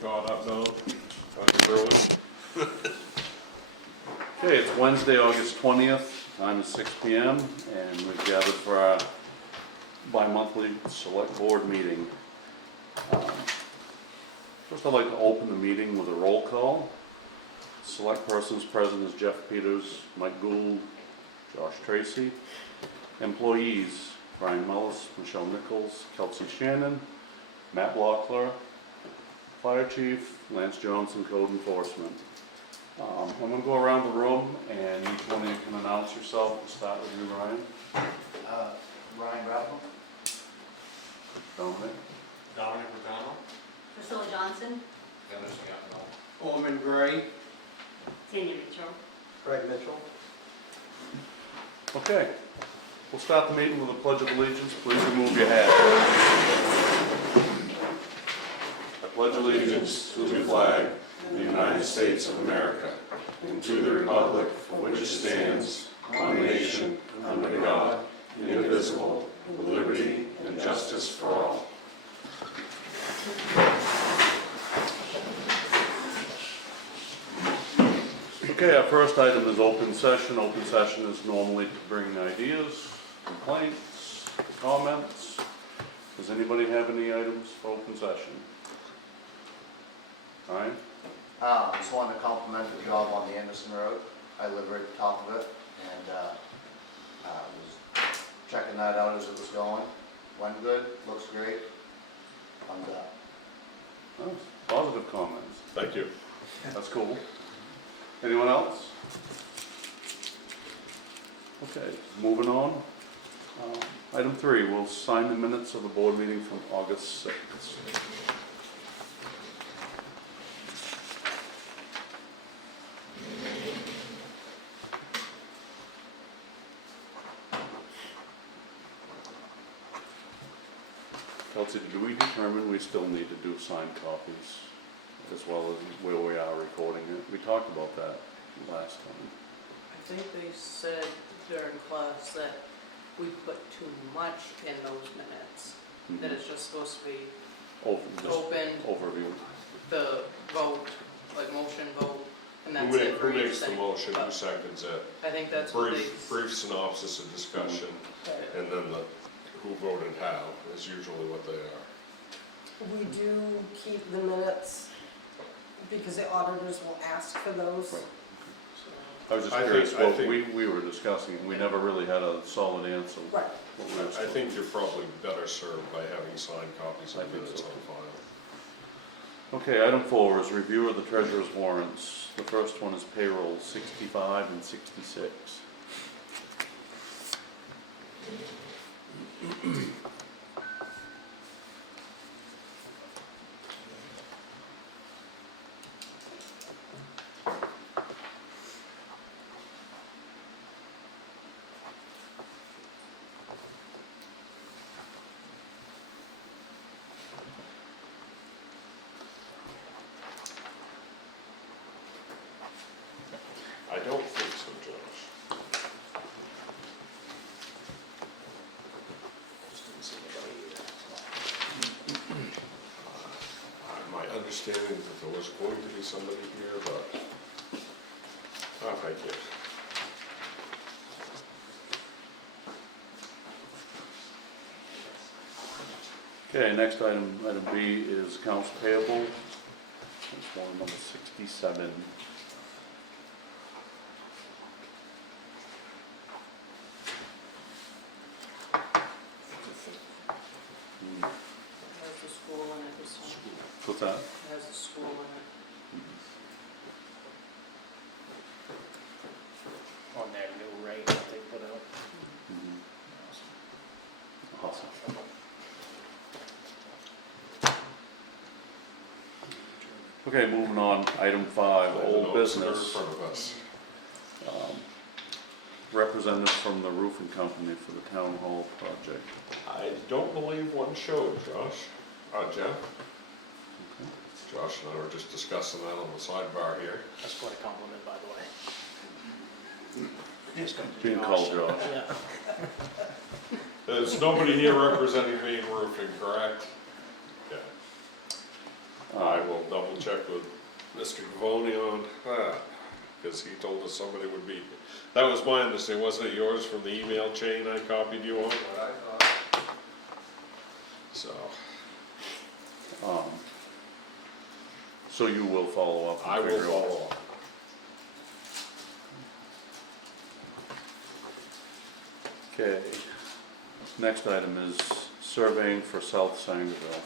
caught up now? Early? Okay, it's Wednesday, August 20th, time is 6 PM, and we've gathered for our bi-monthly select board meeting. First, I'd like to open the meeting with a roll call. Select persons present is Jeff Peters, Mike Gould, Josh Tracy. Employees, Brian Mullis, Michelle Nichols, Kelsey Shannon, Matt Blockler, Fire Chief, Lance Johnson, Code Enforcement. I'm going to go around the room and each one of you can announce yourself. We'll start with you, Ryan. Ryan Grapple. Dominic. Dominic McDonald? Priscilla Johnson, Dennis Gatlin. Orman Gray. Tanya Mitchell. Craig Mitchell. Okay, we'll start the meeting with a pledge of allegiance. Please remove your hat. I pledge allegiance to the flag of the United States of America and to the republic for which it stands, one nation, under God, indivisible, with liberty and justice for all. Okay, our first item is open session. Open session is normally to bring ideas, complaints, comments. Does anybody have any items for open session? All right, Just wanted to compliment the job on the Anderson Road. I live right at the top of it, and was checking that out as it was going. Went good, looks great. Thumbs up. nice. Positive comments. Thank you. That's cool. Anyone else? Okay, moving on. Item 3, we'll sign the minutes of the board meeting from August 6th. Kelsey, did we determine we still need to do signed copies as well as where we are recording it? We talked about that last time. I think they said during class that we put too much in those minutes, that it's just supposed to be Just open, overview. the vote, like motion vote, and that's Who it for makes the each thing. motion, who seconds it? I think that's what they. Brief synopsis of discussion, and then who voted how is usually what they are. We do keep the minutes because the auditors will ask for those. Right. I was just I curious, think- I what think- we were discussing, and we never really had a solid answer. Right. What we were I supposed- think you're probably better served by having signed copies I of think minutes so. on file. Okay, item 4 is review of the treasurer's warrants. The first one is payroll 65 and 66. I don't think so, Josh. My understanding is that there was going to be somebody here, but, thank you. Okay, next item, item B is accounts payable. That's warrant number 67. Has the school in it, this one. What's that? Has the school in it. On their new rate that they put out. Awesome. Okay, moving on, item 5, The old notes that are in business. front of us. Representative from the roofing company for the town hall project. I don't believe one showed, Josh. Jeff? Josh and I were just discussing that on the sidebar here. That's quite a compliment, by the way. Just come to Being Josh. called Josh. Yeah. There's nobody here representing me in roofing, correct? Yeah. I will double check with Mr. Gavoni on that, because he told us somebody would be, that was my understanding, wasn't it yours from the email chain I copied you on? What I thought. So, So you will follow up? and I will figure out- follow up. Okay. Next item is surveying for South Sangerville.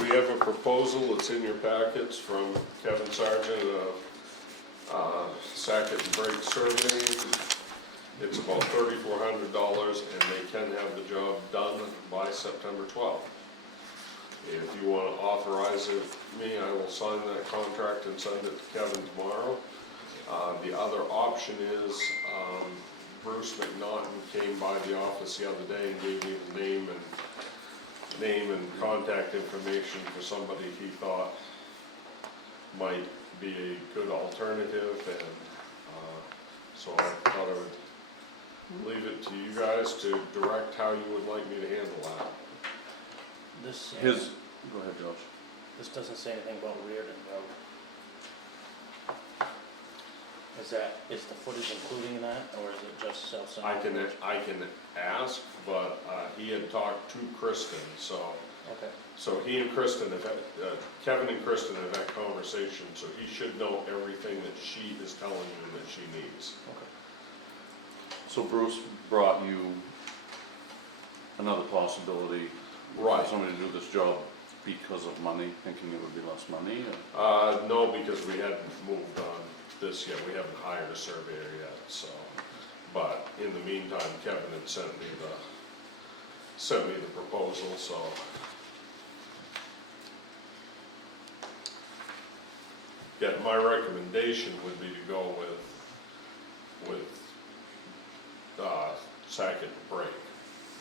We have a proposal, it's in your packets from Kevin Sargent, Sackett and Brake Surveying. It's about $3,400 and they can have the job done by September 12th. If you want to authorize it, I will sign that contract and send it to Kevin tomorrow. The other option is, Bruce McNaughton came by the office the other day and gave me the name and contact information for somebody he thought might be a good alternative, and so I thought I would leave it to you guys to direct how you would like me to handle that. This, Go ahead, Josh. this doesn't say anything about Reardon Road. Is the footage including in that, or is it just South Sangerville? I can ask, but he had talked to Kristen, so he and Kristen have had, Kevin and Kristen have had conversations, so he should know everything that she is telling you that she needs. So Bruce brought you another possibility Right. for somebody to do this job because of money, thinking it would be less money? Or? No, because we hadn't moved on this yet, we haven't hired a surveyor yet, so. But in the meantime, Kevin had sent me the proposal, so. Yeah, my recommendation would be to go with Sackett and Brake.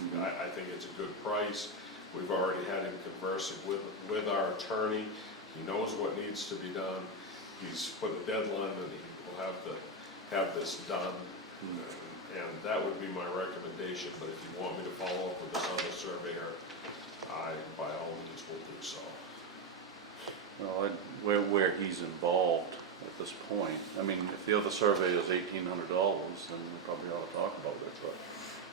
Mhm. I think it's a good price. We've already had him conversing with our attorney. He knows what needs to be done. He's put a deadline that he will have to have this done. And that would be my recommendation, but if you want me to follow up with this other surveyor, I, by all means, will do so. Well, where he's involved at this point, I mean, if the other survey is $1,800, then we probably ought to talk about it, but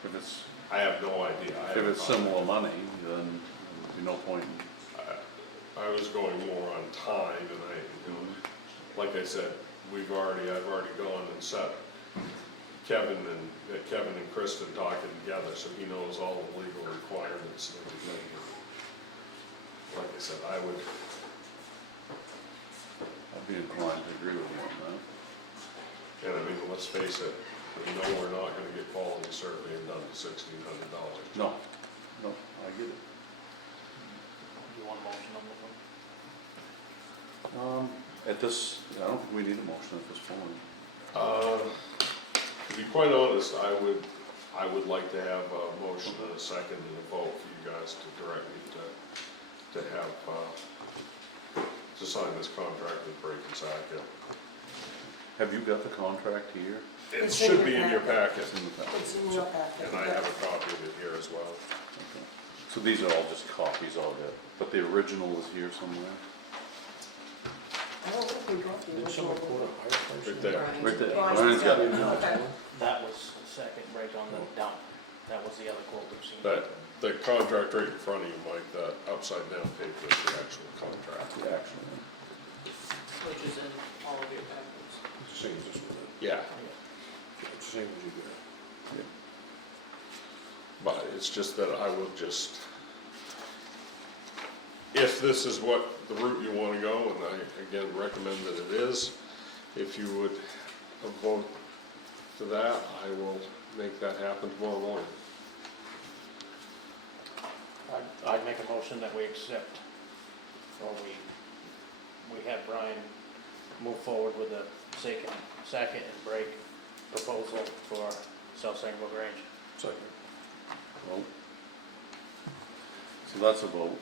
if it's, I have no idea. I if haven't it's thought- similar money, then there'd be no point in. I was going more on time, and like I said, I've already gone and set Kevin and Kristen talking together, so he knows all the legal requirements and everything. Like I said, I'd be inclined to agree with you on that. and I mean, let's face it, we know we're not gonna get quality surveying done to $1,600. No, I get it. Do you want a motion on this one? At this, I don't think we need a motion at this point. To be quite honest, I would like to have a motion and a second and a vote for you guys to direct me to have, to sign this contract with Brake and Sackett. Have you got the contract here? It It's in should your be in your packet, It's in the packet. It's in your packet. and I have a copy of it here as well. Okay. So these are all just copies of it, but the original is here somewhere? I don't think we got the Did original. someone quote a higher price? Right there. Right there. Brian's Brian's got it. Okay. That was the second break on the dump. That was the other quote we've seen. The contract right in front of you, Mike, that upside down paper is the actual contract. The actual one. Which is in all of your packets. Same as with it. Yeah, Yeah. same as you got. But it's just that I will just, if this is what the route you wanna go, and I again recommend that it is, if you would vote to that, I will make that happen tomorrow morning. I'd make a motion that we accept, or we have Brian move forward with the Sackett and Brake proposal for South Sangerville Grange. Second. Vote. So that's a vote.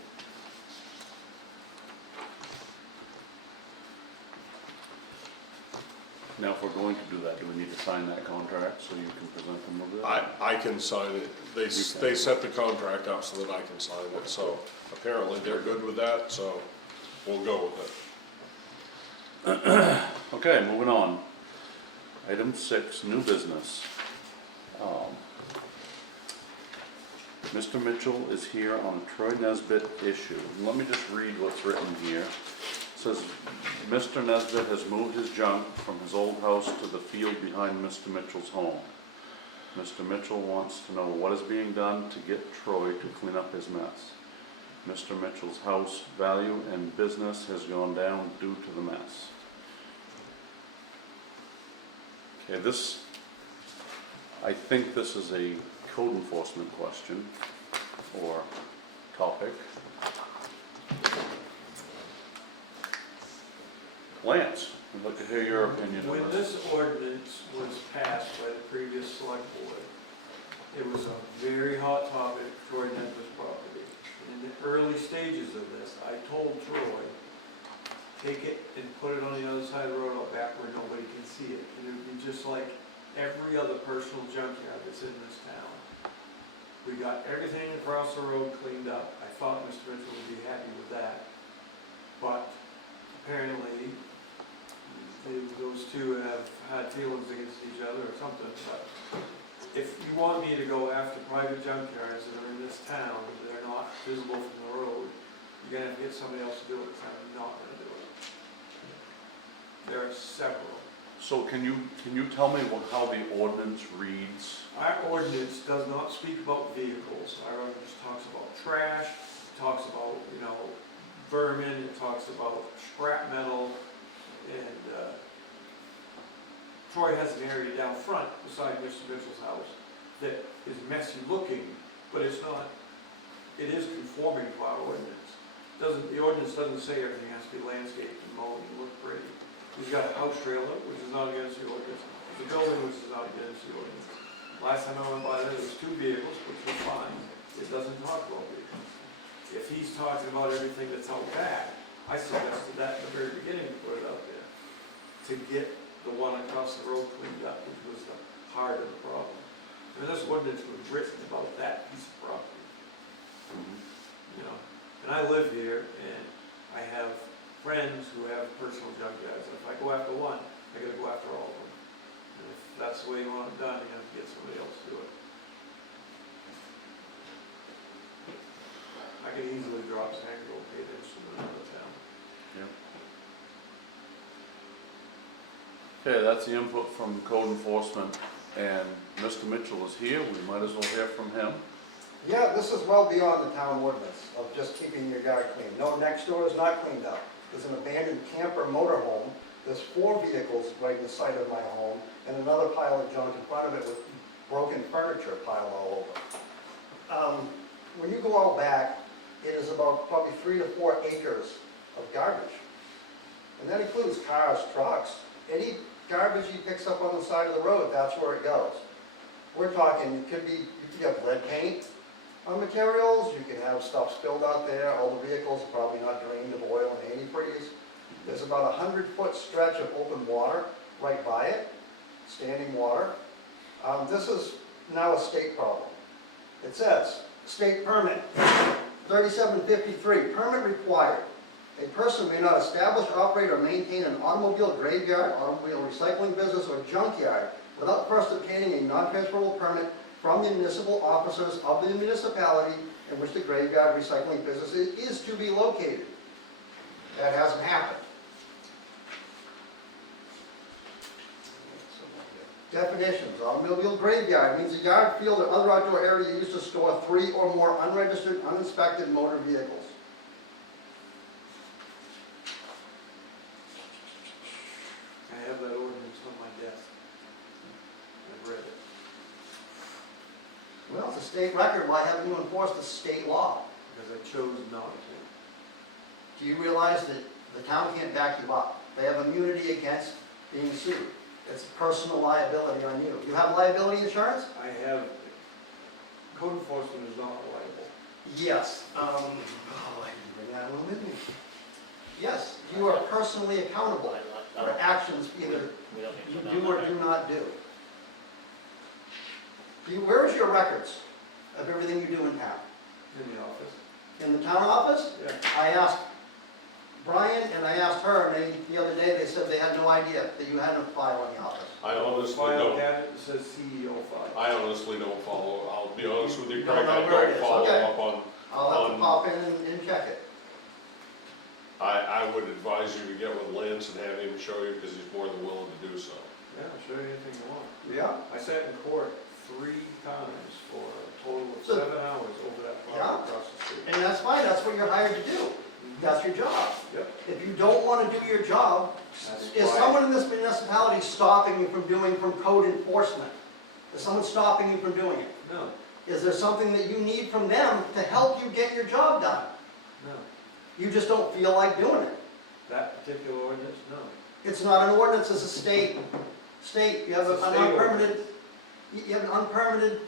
Now, if we're going to do that, do we need to sign that contract so you can present them with it? I can sign it, they set the contract up so that I can sign it, so apparently they're good with that, so we'll go with it. Okay, moving on. Item 6, new business. Mr. Mitchell is here on a Troy Nesbit issue. Let me just read what's written here. It says, Mr. Nesbit has moved his junk from his old house to the field behind Mr. Mitchell's home. Mr. Mitchell wants to know what is being done to get Troy to clean up his mess. Mr. Mitchell's house value and business has gone down due to the mess. Okay, I think this is a code enforcement question or topic. Lance, I'd like to hear your opinion When on this. this ordinance was passed by the previous select board, it was a very hot topic for Nesbit's property. And in the early stages of this, I told Troy, take it and put it on the other side of the road out back where nobody can see it. And it would be just like every other personal junkyard that's in this town. We got everything across the road cleaned up. I thought Mr. Mitchell would be happy with that. But apparently, those two have had feelings against each other or something. But if you want me to go after private junkyards that are in this town, that are not visible from the road, you're gonna have to get somebody else to do it, because I'm not gonna do it. There are several. So can you tell me how the ordinance reads? Our ordinance does not speak about vehicles. Our ordinance talks about trash, it talks about, vermin, it talks about scrap metal, and, Troy has an area down front beside Mr. Mitchell's house that is messy looking, but it's not, it is conforming to our ordinance. The ordinance doesn't say everything has to be landscaped and mowed and look pretty. He's got a house trailer, which is not against the ordinance. There's a building, which is not against the ordinance. Last time I went by there was 2 vehicles, which was fine. It doesn't talk about vehicles. If he's talking about everything that's out back, I suggested that in the very beginning to put it out there, to get the one across the road cleaned up, which was the heart of the problem. I mean, this ordinance was written about that piece of property, And I live here, and I have friends who have personal junkyards. If I go after one, I gotta go after all of them. And if that's the way you want it done, you have to get somebody else to do it. I could easily drop Sangerville and pay this from another town. Okay, that's the input from code enforcement, and Mr. Mitchell is here, we might as well hear from him. Yeah, this is well beyond the town ordinance of just keeping your yard clean. No, next door is not cleaned up. There's an abandoned camper motorhome. There's 4 vehicles right in the side of my home, and another pile of junk in front of it with broken furniture piled all over. When you go out back, it is about probably 3 to 4 acres of garbage. And that includes cars, trucks, any garbage he picks up on the side of the road, that's where it goes. We're talking, you could have lead paint on materials, you can have stuff spilled out there, all the vehicles are probably not drained of oil and antifreeze. There's about a 100-foot stretch of open water right by it, standing water. This is now a state problem. It says, state permit, 3753, permit required. A person may not establish, operate, or maintain an automobile graveyard, automobile recycling business, or junkyard without first obtaining a non-transferable permit from the municipal officers of the municipality in which the graveyard recycling business is to be located. That hasn't happened. Definitions. Automobile graveyard means a yard, field, or other outdoor area used to store 3 or more unregistered, uninspected motor vehicles. I have that ordinance on my desk. I've read it. Well, it's a state record. Why haven't you enforced the state law? Because I chose not to. Do you realize that the town can't back you up? They have immunity against being sued. It's personal liability on you. You have liability insurance? I have, code enforcement is not liable. Yes. I didn't bring that one with me. Yes, you are personally accountable for actions either We don't need you to do know or that. do not do. Where's your records of everything you do in town? In the office. In the town office? Yeah. I asked Brian asked her, and the other day, they said they had no idea that you had a file in the office. I honestly File don't, cabinet that says CEO file. I honestly don't follow, I'll be honest with you, You don't Craig, I know where it don't is, follow okay. up on, I'll have to pop in and check it. I would advise you to get with Lance and have him show you, because he's more than willing to do so. Yeah, I'll show you anything you want. Yeah? I sat in court 3 times for a total of So- 7 hours over that Yeah. property across the street. And that's fine, that's what you're hired to do. That's your job. Yep. If you don't want to do your job, That's is why- someone in this municipality stopping you from code enforcement? Is someone stopping you from doing it? No, Is there something that you need from them to help you get your job done? no. You just don't feel like doing it. That particular ordinance, no. It's not an ordinance, it's a state, you have an It's a state unpermitted, you have an unpermitted,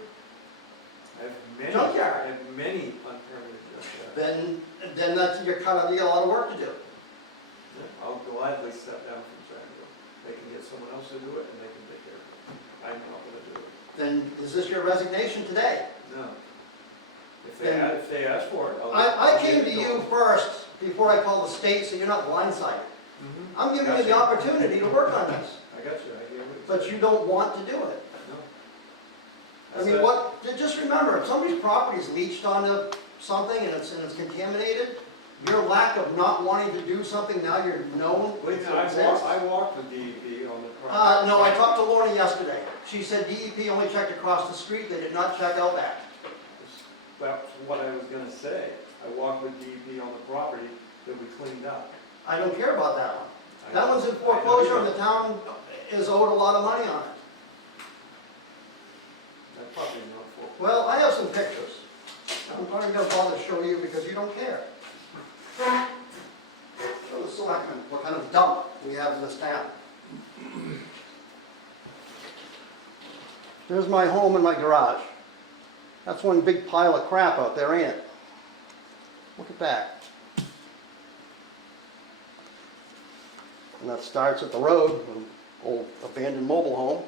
I have many, Junkyard. I have many unpermitted junkyards. then that's, you got a lot of work to do. Yeah, I'll gladly step down from trying to do it. They can get someone else to do it and they can take care of it. I'm not gonna do it. Then is this your resignation today? No. If Then- if they ask for it, I'll. I I'll came give to it you them. first before I called the state, so you're not blindsided. Mhm. I'm giving you the Gotcha. opportunity to work on this, I got you, I gave it. but you don't want to do it. No. I mean, just remember, if somebody's property's leached onto something and it's contaminated, your lack of not wanting to do something, now you're known Believe it me, exists. I walked with DEP on the property. No, I talked to Lorna yesterday. She said DEP only checked across the street, they did not check out back. That's what I was gonna say. I walked with DEP on the property that we cleaned up. I don't care about that one. I- That one's in I know foreclosure you and the don't. town is owed a lot of money on it. That property is not for. Well, I have some pictures. I'm probably gonna bother to show you because you don't care. Show the selectmen what kind of dump we have in this town. There's my home and my garage. That's one big pile of crap out there, ain't it? Look at that. And that starts at the road, an old abandoned mobile home.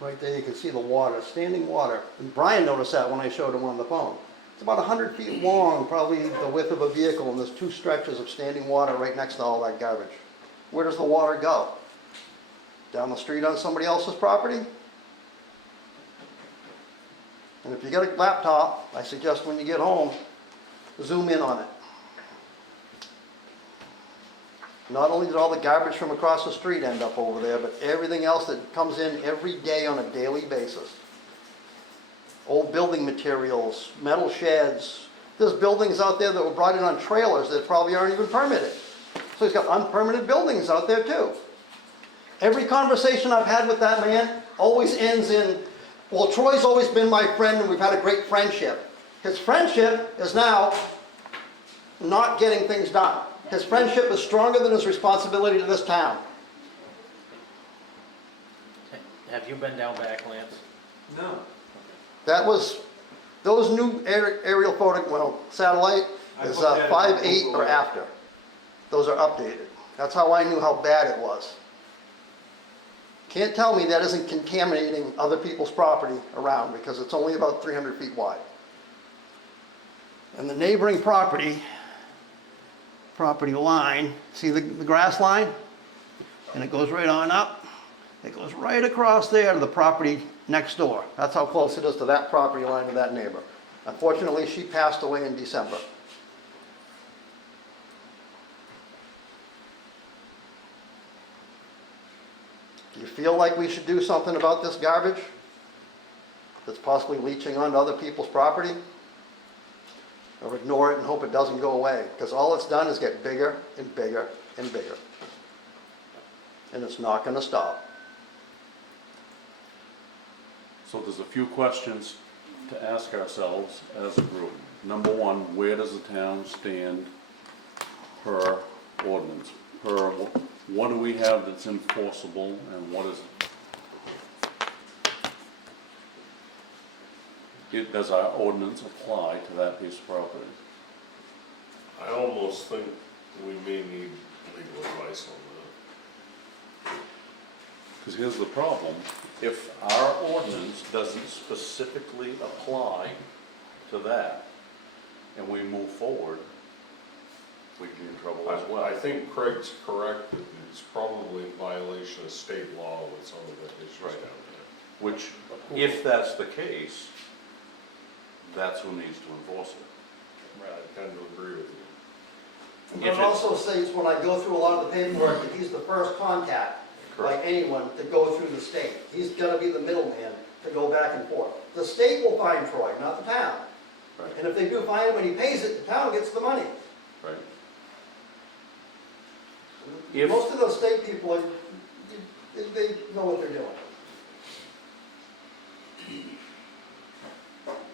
Right there, you can see the water, standing water. And Brian noticed that when I showed him on the phone. It's about 100 feet long, probably the width of a vehicle, and there's 2 stretches of standing water right next to all that garbage. Where does the water go? Down the street on somebody else's property? And if you get a laptop, I suggest when you get home, zoom in on it. Not only did all the garbage from across the street end up over there, but everything else that comes in every day on a daily basis. Old building materials, metal sheds. There's buildings out there that were brought in on trailers that probably aren't even permitted. So he's got unpermitted buildings out there too. Every conversation I've had with that man always ends in, well, Troy's always been my friend and we've had a great friendship. His friendship is now not getting things done. His friendship is stronger than his responsibility to this town. Have you been down back, Lance? No. That was, those new aerial photo, well, satellite I is put that in 5.8 Google or Earth. after. Those are updated. That's how I knew how bad it was. Can't tell me that isn't contaminating other people's property around because it's only about 300 feet wide. And the neighboring property line, see the grass line? And it goes right on up. It goes right across there to the property next door. That's how close it is to that property line to that neighbor. Unfortunately, she passed away in December. Do you feel like we should do something about this garbage that's possibly leaching onto other people's property? Or ignore it and hope it doesn't go away? Because all it's done is get bigger and bigger and bigger. And it's not going to stop. So there's a few questions to ask ourselves as a group. Number one, where does the town stand per ordinance? Per, what do we have that's enforceable and what isn't? Does our ordinance apply to that piece of property? I almost think we may need legal advice on Because here's the problem, if our ordinance doesn't specifically apply to that, and we move forward, we could be in trouble as well. I think Craig's correct, that it's probably in violation of state law with some of the issues Right. down there. Which, if that's the case, that's who needs to enforce it. I tend to agree with you. But If it it's- also states, when I go through a lot of the paperwork, that he's the first contact by Correct. anyone to go through the state. He's gonna be the middleman to go back and forth. The state will fine Troy, not the town. Right, And if they do fine him when he pays it, the town gets the money. right. If- Most of those state people, they know what they're doing.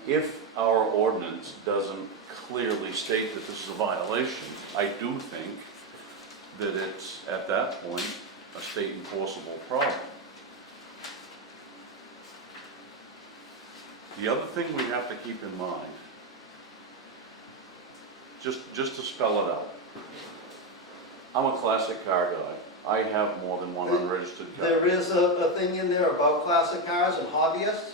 If our ordinance doesn't clearly state that this is a violation, I do think that it's, at that point, a state enforceable problem. The other thing we have to keep in mind, just to spell it out. I'm a classic car guy. I have more than one unregistered car. There is a thing in there about classic cars and hobbyists,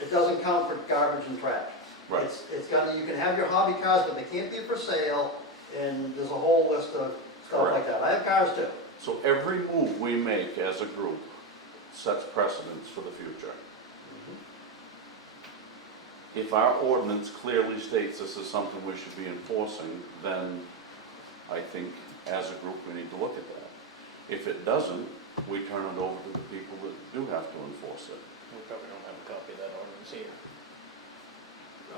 it doesn't count for garbage and trash. Right. It's got, you can have your hobby cars, but they can't be for sale, and there's a whole list of stuff like that. I have cars too. So every move we make as a group sets precedents for the future. If our ordinance clearly states this is something we should be enforcing, then I think as a group we need to look at that. If it doesn't, we turn it over to the people that do have to enforce it. We probably don't have a copy of that ordinance here.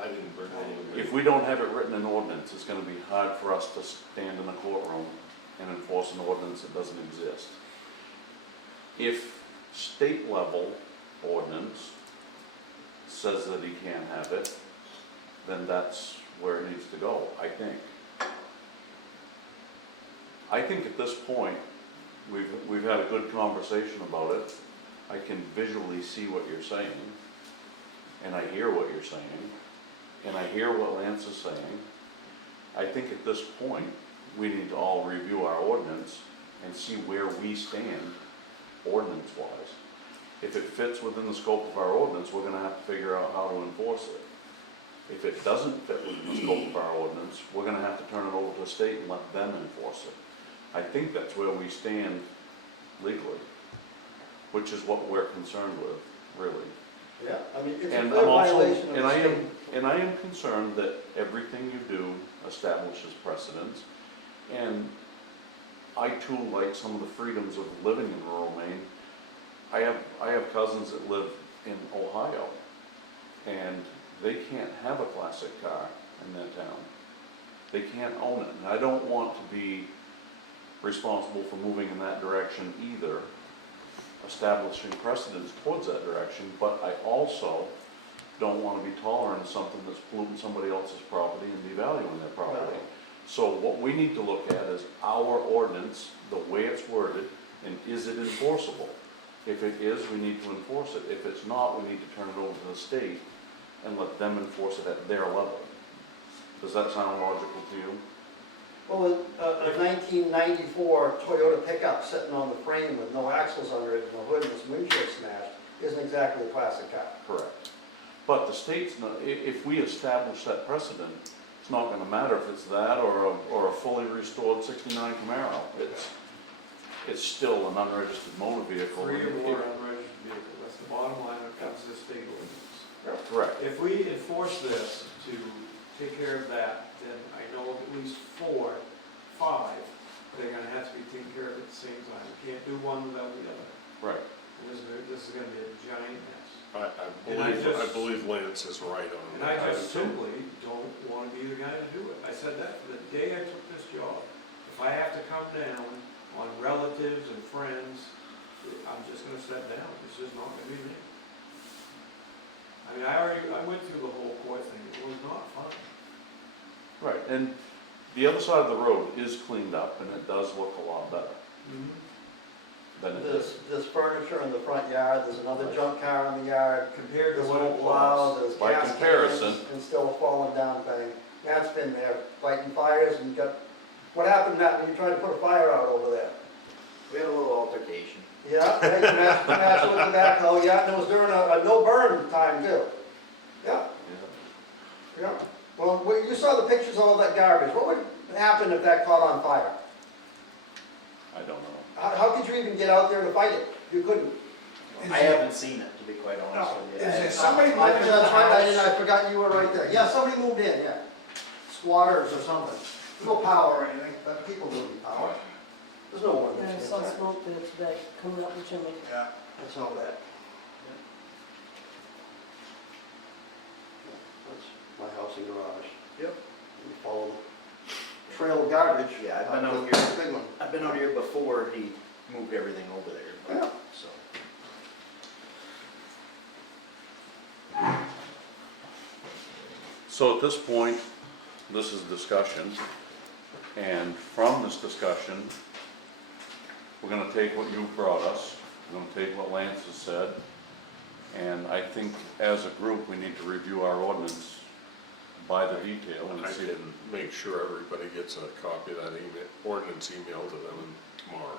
I didn't bring any. If we don't have it written in ordinance, it's gonna be hard for us to stand in a courtroom and enforce an ordinance that doesn't exist. If state level ordinance says that he can't have it, then that's where it needs to go, I think. I think at this point, we've had a good conversation about it. I can visually see what you're saying, and I hear what you're saying, and I hear what Lance is saying. I think at this point, we need to all review our ordinance and see where we stand ordinance-wise. If it fits within the scope of our ordinance, we're gonna have to figure out how to enforce it. If it doesn't fit within the scope of our ordinance, we're gonna have to turn it over to the state and let them enforce it. I think that's where we stand legally, which is what we're concerned with, really. Yeah, I mean, it's a And clear I'm also, violation of and the I state. am, and I am concerned that everything you do establishes precedents. And I too like some of the freedoms of living in rural Maine. I have cousins that live in Ohio, and they can't have a classic car in their town. They can't own it, and I don't want to be responsible for moving in that direction either, establishing precedents towards that direction, but I also don't want to be tolerant of something that's polluting somebody else's property and devaluing their property. So what we need to look at is our ordinance, the way it's worded, and is it enforceable? If it is, we need to enforce it. If it's not, we need to turn it over to the state and let them enforce it at their level. Does that sound logical to you? Well, a 1994 Toyota pickup sitting on the frame with no axles under it and the hood and its windshield smashed isn't exactly a classic car. Correct. But the state's not, if we establish that precedent, it's not gonna matter if it's that or a fully restored '69 Camaro. It's still an unregistered motor vehicle. 3 or more unregistered vehicles, that's the bottom line when it comes to the state ordinance. Correct. If we enforce this to take care of that, then I know of at least 4, 5, they're gonna have to be taken care of at the same time. You can't do one without the other. Right. This is gonna be a giant mess. I And I believe, I just- believe Lance is right on And that. I just simply don't wanna be the guy to do it. I said that from the day I took this job. If I have to come down on relatives and friends, I'm just gonna step down. It's just not gonna be me. I mean, I went through the whole court thing. It was not fun. Right, and the other side of the road is cleaned up and it does look a lot better than it did. There's furniture in the front yard, there's another junk car in the yard, Compared to there's what no it plow, was. there's By gas comparison. cans, and still a falling down thing. Matt's been there fighting fires and you got, what happened, Matt, when you tried to put a fire out over there? We had a little altercation. Yeah, they match with the backhoe, yeah, and it was during a no burn time too. Yeah, yeah. Well, you saw the pictures of all that garbage. What would happen if that caught on fire? I don't know. How could you even get out there to fight it? You couldn't. I haven't seen it, to be quite honest with you. Is it somebody moved in? That's right, I forgot you were right there. Yeah, somebody moved in, yeah. Squatters or something. No power or anything, but people do need power. There's no one. And I saw smoke there today, coming up the chimney. Yeah, that's all that. That's my house and garage. Yep. You follow the trail of garbage. Yeah, I've been out The here, big one. I've been out here before he moved everything over there, Yeah. so. So at this point, this is discussion, and from this discussion, we're gonna take what you brought us, we're gonna take what Lance has said, and I think as a group, we need to review our ordinance by the detail and I see. can make sure everybody gets a copy of that ordinance emailed to them tomorrow.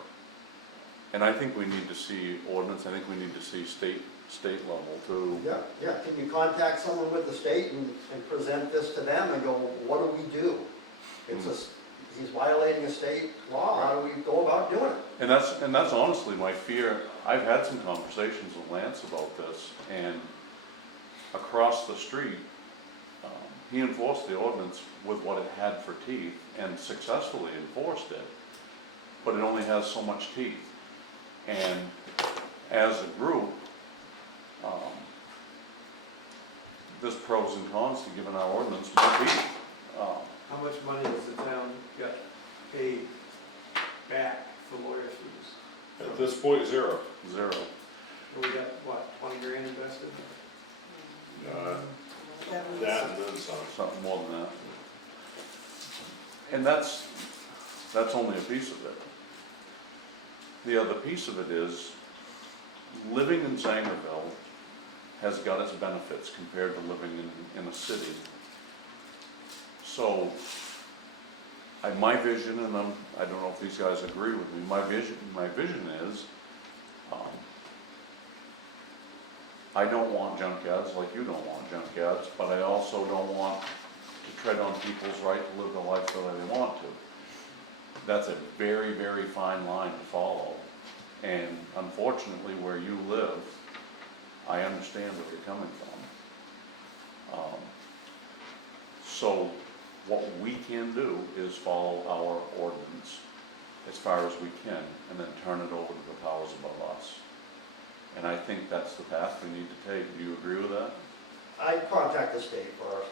And I think we need to see ordinance, I think we need to see state level too. Yeah, yeah, can you contact someone with the state and present this to them and go, what do we do? It's he's violating a state law, how do we go about doing it? And that's honestly my fear. I've had some conversations with Lance about this, and across the street, he enforced the ordinance with what it had for teeth and successfully enforced it, but it only has so much teeth. And as a group, there's pros and cons to giving our ordinance more teeth. How much money has the town got paid back for lawyer fees? At this point, zero. Zero. We got, what, 20 grand invested? That and then some. Something more than that. And that's only a piece of it. The other piece of it is, living in Sangerville has got its benefits compared to living in a city. So, my vision, and I don't know if these guys agree with me, my vision is, I don't want junkyards like you don't want junkyards, but I also don't want to tread on people's right to live the life that they want to. That's a very, very fine line to follow. And unfortunately, where you live, I understand where you're coming from. So what we can do is follow our ordinance as far as we can, and then turn it over to the powers above us. And I think that's the path we need to take. Do you agree with that? I'd contact the state first.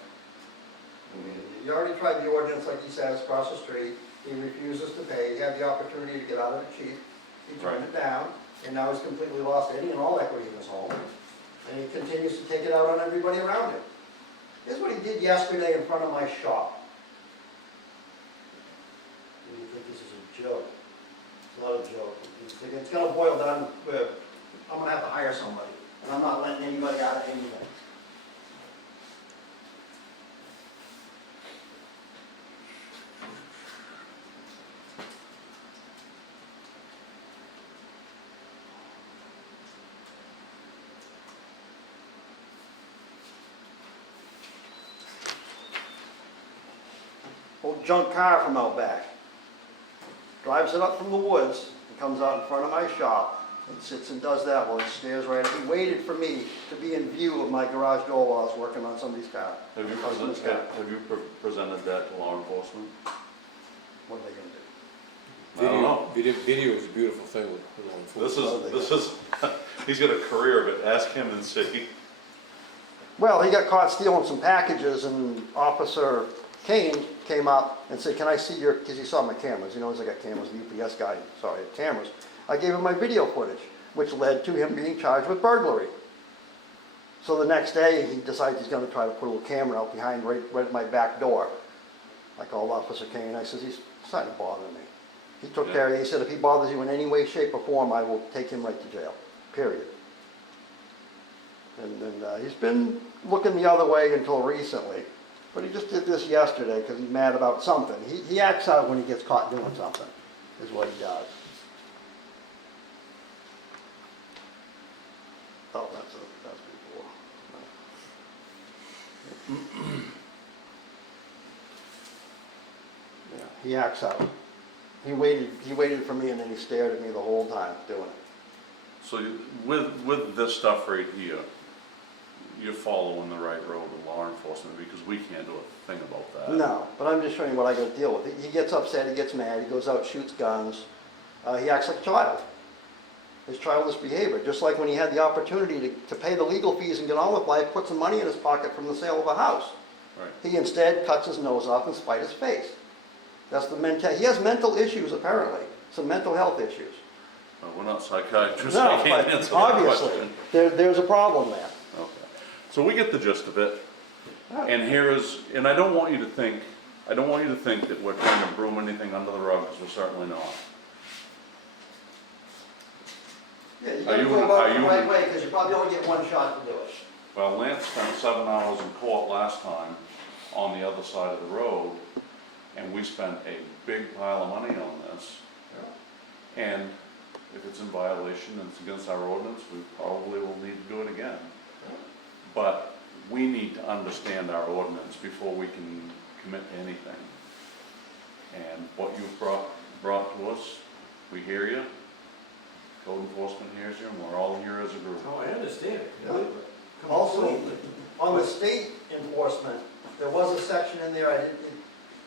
I mean, you already tried the ordinance, like he says, across the street, he refuses to pay, he had the opportunity to get out of it cheap, he turned it down, and now he's completely lost any and all equity in his home, and he continues to take it out on everybody around him. Here's what he did yesterday in front of my shop. And you think this is a joke? It's not a joke. It's gonna boil down with, I'm gonna have to hire somebody, and I'm not letting anybody out of anything. Old junk car from out back. Drives it up from the woods and comes out in front of my shop and sits and does that while he stares right at me. He waited for me to be in view of my garage door while I was working on somebody's car. Have you presented that to law enforcement? What are they gonna do? I don't know. Video is a beautiful thing with law enforcement. This is, he's got a career of it. Ask him and see. Well, he got caught stealing some packages and Officer Kane came up and said, can I see your, because he saw my cameras, he knows I got cameras, the UPS guy saw I had cameras. I gave him my video footage, which led to him being charged with burglary. So the next day, he decides he's gonna try to put a little camera out behind, right at my back door. I called Officer Kane, I said, he's starting to bother me. He took care of it, he said, if he bothers you in any way, shape, or form, I will take him right to jail, period. And he's been looking the other way until recently. But he just did this yesterday because he's mad about something. He acts out when he gets caught doing something, is what he does. he acts out. He waited for me and then he stared at me the whole time doing it. So with this stuff right here, you're following the right road with law enforcement because we can't do a thing about that. No, but I'm just showing you what I gotta deal with. He gets upset, he gets mad, he goes out, shoots guns. He acts like a child. His childish behavior, just like when he had the opportunity to pay the legal fees and get on with life, put some money in his pocket from the sale of a house. Right. He instead cuts his nose off and spite his face. That's the he has mental issues apparently, some mental health issues. Well, we're not psychiatrists, No, I can't but answer that obviously, question. there's a problem there. Okay, so we get the gist of it, and here is, and I don't want you to think that we're trying to broom anything under the rug, because we're certainly not. Yeah, you Are gotta you- go about are it the you- right way, because you probably only get one shot to do it. Well, Lance spent 7 hours in court last time on the other side of the road, and we spent a big pile of money on this. And if it's in violation and it's against our ordinance, we probably will need to do it again. But we need to understand our ordinance before we can commit to anything. And what you've brought to us, we hear you. Code enforcement hears you, and we're all here as a group. Oh, I understand it. Also, on the state enforcement, there was a section in there,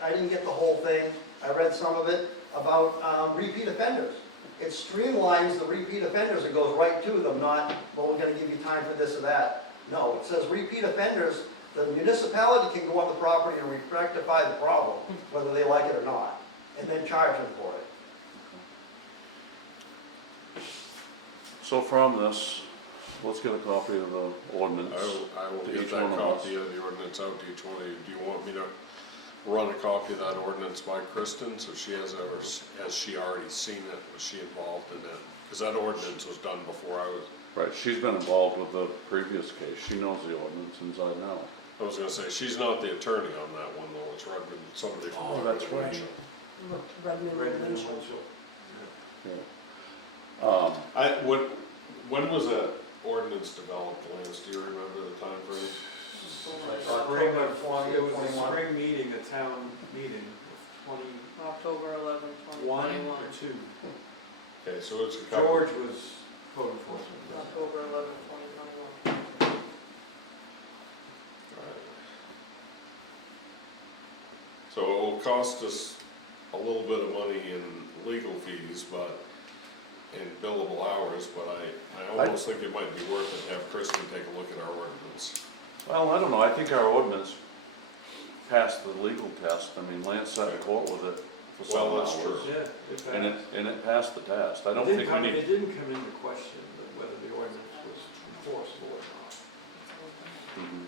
I didn't get the whole thing, I read some of it, about repeat offenders. It streamlines the repeat offenders, it goes right to them, not, well, we're gonna give you time for this or that. No, it says repeat offenders, the municipality can go on the property and rectify the problem, whether they like it or not, and then charge them for it. So from this, let's get a copy of the ordinance. I will to get each that one of us. copy of the ordinance out to each one of you. Do you want me to run a copy of that ordinance by Kristen, so she has she already seen it, was she involved in it? Because that ordinance was done before I was, Right, she's been involved with the previous case, she knows the ordinance inside and out. I was gonna say, she's not the attorney on that one though, it's Redmond, somebody from Oh, Redmond that's right. Winchell. Redmond Redmond and Winchell. Winchell. Yeah. When was that ordinance developed, Lance, do you remember the time frame? Spring of 20, it was a 21. spring meeting, a town meeting of October 11, 21 2021. or 2. Okay, so it's a couple. George was code enforcement. October 11, 2021. So it will cost us a little bit of money in legal fees, but, in billable hours, but I almost think it might be worth it to have Kristen take a look at our ordinance. Well, I don't know, I think our ordinance passed the legal test, I mean, Lance sat in court with it for some Well, hours. that's true. Yeah, And it passed the test, I don't It think didn't we come- need. It didn't come into question whether the ordinance was enforceable or not. Mhm.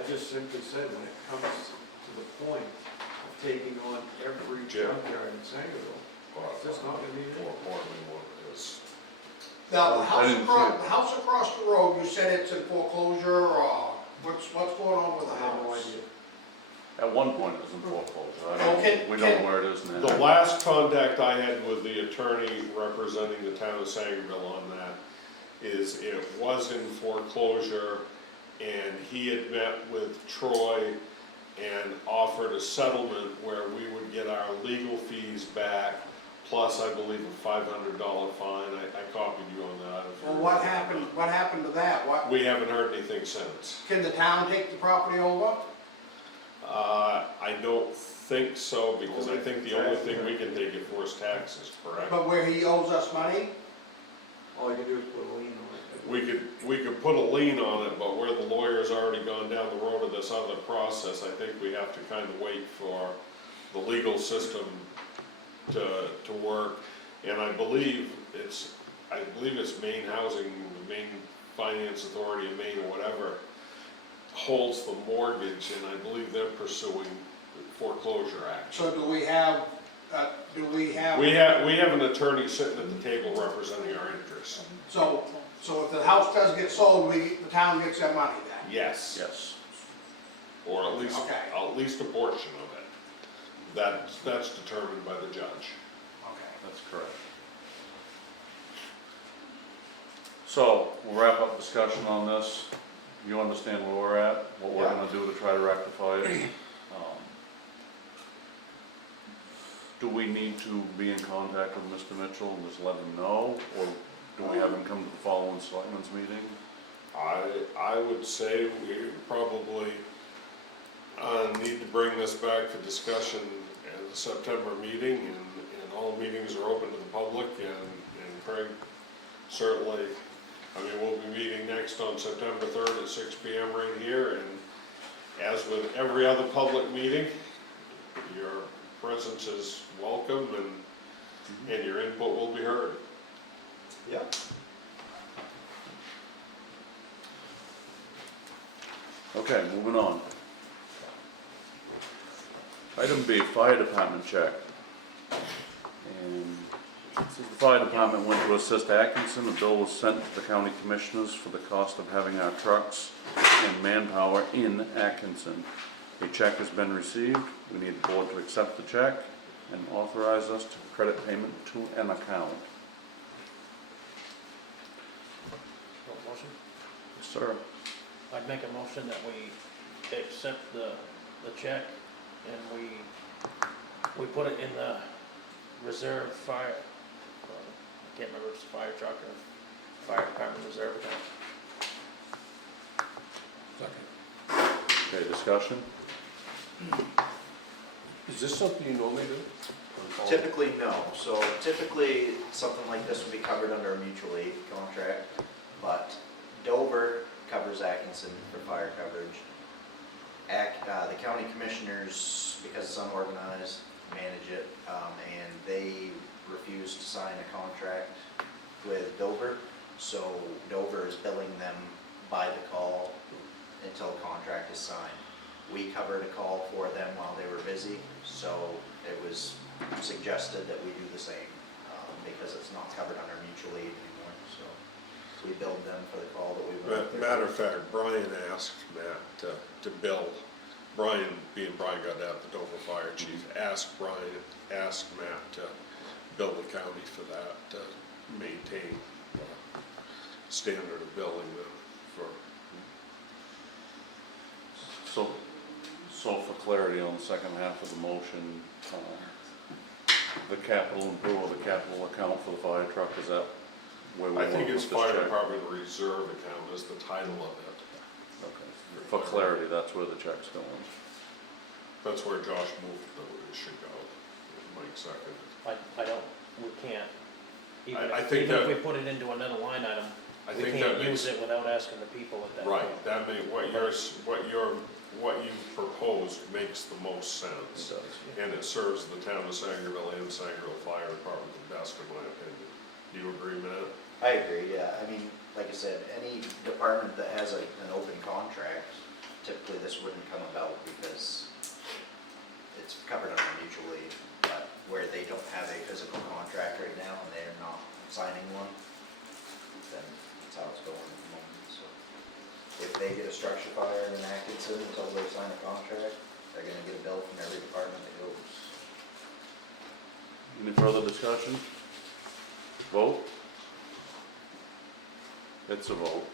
I just simply said, when it comes to the point of taking on every Jim. junkyard in Sangerville, it's just not gonna be there. More importantly, one is, Now, the I house didn't see across, it. the house across the road, you said it's in foreclosure, or what's going on with the I have no house? idea. At one point it was in foreclosure, I Oh, don't, we don't know where it is now. the last contact I had with the attorney representing the town of Sangerville on that is it was in foreclosure, and he had met with Troy and offered a settlement where we would get our legal fees back, plus I believe a $500 fine, I copied you on that. if Well, you what remember. happened to that? What, We haven't heard anything since. can the town take the property over? I don't think so, because I think the only thing we can take it for is taxes, correct? But where he owes us money? All you can do is put a lien on it. We could put a lien on it, but where the lawyer's already gone down the road of this other process, I think we have to kind of wait for the legal system to work. And I believe it's Maine Housing, the Maine Finance Authority in Maine or whatever, holds the mortgage, and I believe they're pursuing foreclosure action. So do we have, We have an attorney sitting at the table representing our interests. so if the house does get sold, the town gets their money then? Yes. Yes. Or at least Okay. a portion of it. That's determined by the judge. Okay. That's correct. So, we'll wrap up discussion on this. You understand where we're at, what we're Yeah. gonna do to try to rectify it. do we need to be in contact with Mr. Mitchell and just let him know? Or do we have him come to the following selectmen's meeting? I would say we probably need to bring this back for discussion at the September meeting, and all meetings are open to the public, and Craig certainly, I mean, we'll be meeting next on September 3rd at 6 p.m. right here, and as with every other public meeting, your presence is welcome, and your input will be heard. Yep. Okay, moving on. Item B, fire department check. And since the fire department went to assist Atkinson, a bill was sent to the county commissioners for the cost of having our trucks and manpower in Atkinson. A check has been received. We need the board to accept the check and authorize us to credit payment to an account. Motion? Yes, sir. I'd make a motion that we accept the check and we put it in the reserve fire, I can't remember if it's fire truck or fire department reserve account. Second. Okay, discussion? Is this something you normally do? Typically, no. So typically, something like this would be covered under a mutual aid contract, but Dover covers Atkinson for fire coverage. The county commissioners, because it's unorganized, manage it, and they refuse to sign a contract with Dover, so Dover is billing them by the call until a contract is signed. We covered a call for them while they were busy, so it was suggested that we do the same, because it's not covered under mutual aid anymore, so we billed them for the call that we went. Matter of fact, Brian asked Matt to bill, Brian, being Brian Goddard, the Dover Fire Chief, asked Matt to bill the county for that, to maintain standard of billing them for. So for clarity on the second half of the motion, the capital improve, the capital account for the fire truck, is that where we I want think to it's put this Fire check? Department Reserve Account is the title of it. Okay. For clarity, that's where the check's going. That's where Josh moved it should go. Mike seconded. I don't, we can't, I think even if that- we put it into another line item, I we think that can't makes, use it without asking the people at that right, point. that may, what you proposed makes the most sense. And it serves the town of Sangerville and Sangerville Fire Department the best, in my opinion. Do you agree, Matt? I agree, yeah. I mean, like I said, any department that has an open contract, typically this wouldn't come about because it's covered under mutual aid. But where they don't have a physical contract right now and they're not signing one, then that's how it's going at the moment, so. If they get a structure fire in Atkinson until they sign a contract, they're gonna get a bill from every department that goes. Any further discussion? Vote? It's a vote.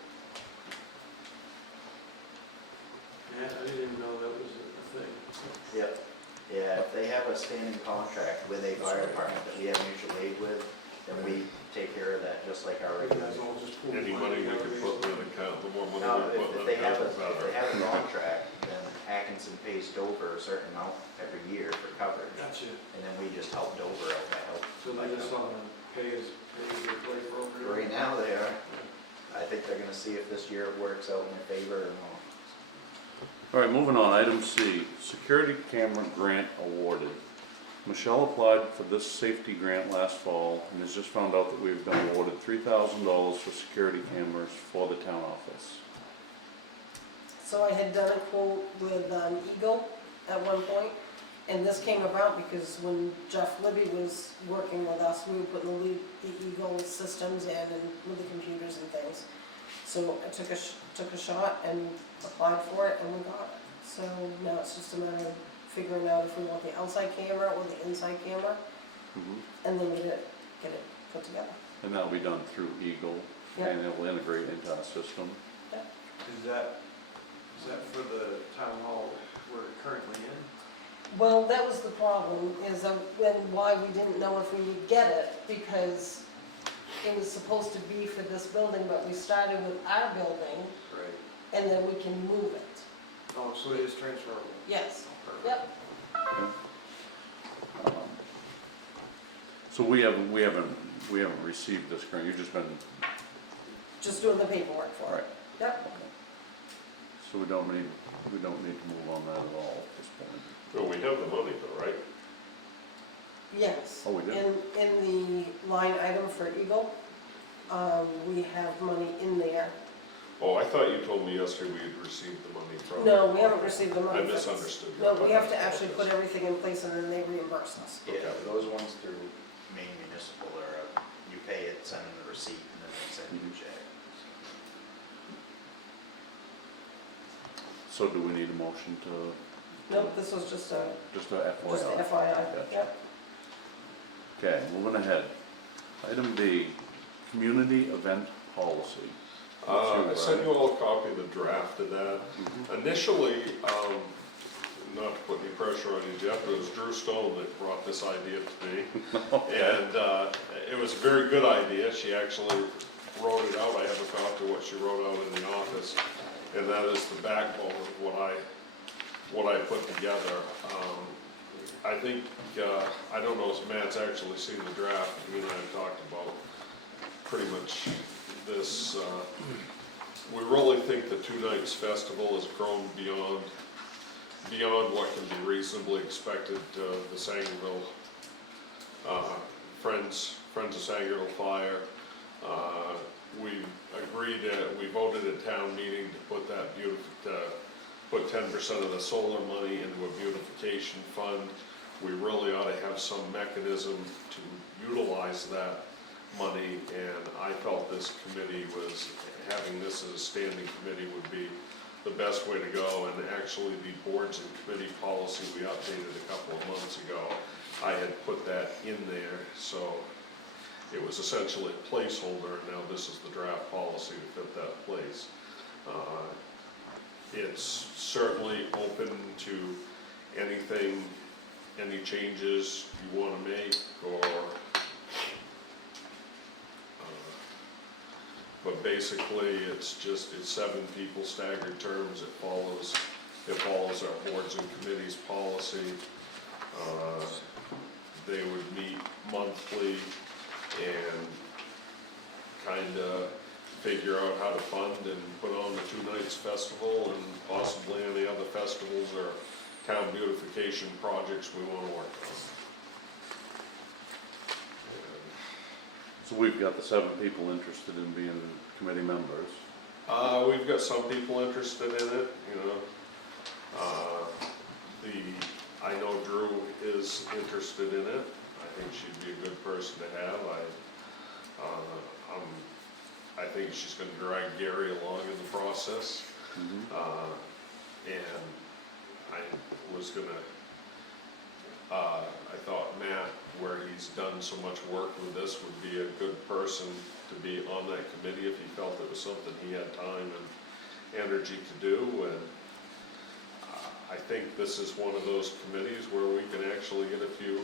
Yeah, I didn't even know that was a thing. Yep. Yeah, if they have a standing contract with a fire department that we have mutual aid with, then we take care of that just like our You regular. guys all just pull Any money we can put in an account, the more money No, we put if in they an have account, the if they better. have a contract, then Atkinson pays Dover a certain amount every year for coverage. Gotcha. And then we just help Dover out to help. So they're just on the pay as they play program? Right now they are. I think they're gonna see if this year it works out in their favor or not. All right, moving on, item C, security camera grant awarded. Michelle applied for this safety grant last fall and has just found out that we've been awarded $3,000 for security cameras for the town office. So I had done a quote with Eagle at one point, and this came about because when Jeff Libby was working with us, we were putting the Eagle systems in and with the computers and things. So I took a shot and applied for it, and we got it. So now it's just a matter of figuring out if we want the outside camera or the inside camera, and then get it put together. And that'll be done through Eagle, Yeah. and it'll integrate into our system. Is that for the town hall we're currently in? Well, that was the problem, is why we didn't know if we would get it, because it was supposed to be for this building, but we started with our building, Right. and then we can move it. Oh, so it is transferable. Yes, Perfect. yep. Um, So we haven't received this grant, you've just been, Just doing the paperwork for right, it. Yep. so we don't need to move on that at all at this point. Well, we have the money though, right? Yes. Oh, we do? In the line item for Eagle, we have money in there. Oh, I thought you told me yesterday we had received the money from. No, we haven't received the money. I for this. misunderstood you. No, we have to actually put everything in place and then they reimburse us. Yeah, Okay. those ones through Maine Municipal are, you pay it, send them the receipt, and then they send you a check. So do we need a motion to, Nope, this was just a FYI? FYI. Gotcha. Yep. Okay, moving ahead. Item B, community event policy. I sent you all a copy of the draft of that. Mhm. Initially, not to put any pressure on you, Jeff, but it was Drew Stone that brought this idea to me. And it was a very good idea. She actually wrote it out. I have a copy of what she wrote out in the office. And that is the backbone of what I put together. I think, I don't know if Matt's actually seen the draft. He and I have talked about pretty much this. We really think the Two Nights Festival has grown beyond what can be reasonably expected. The Sangerville Friends of Sangerville Fire. We agreed that, we voted at town meeting to put that put 10% of the solar money into a beautification fund. We really ought to have some mechanism to utilize that money, and I felt this committee was, having this as a standing committee would be the best way to go. And actually, the boards and committee policy we updated a couple of months ago, I had put that in there, so it was essentially a placeholder, and now this is the draft policy to fit that place. It's certainly open to anything, any changes you want to make, or but basically it's 7 people, staggered terms. It follows our boards and committees policy. They would meet monthly and kind of figure out how to fund and put on the Two Nights Festival and possibly any other festivals or town beautification projects we want to work on. So we've got the 7 people interested in being committee members. We've got some people interested in it, you know. I know Drew is interested in it. I think she'd be a good person to have. I think she's gonna drag Gary along in the process. And I was gonna, I thought Matt, where he's done so much work with this, would be a good person to be on that committee if he felt it was something he had time and energy to do. And I think this is one of those committees where we can actually get a few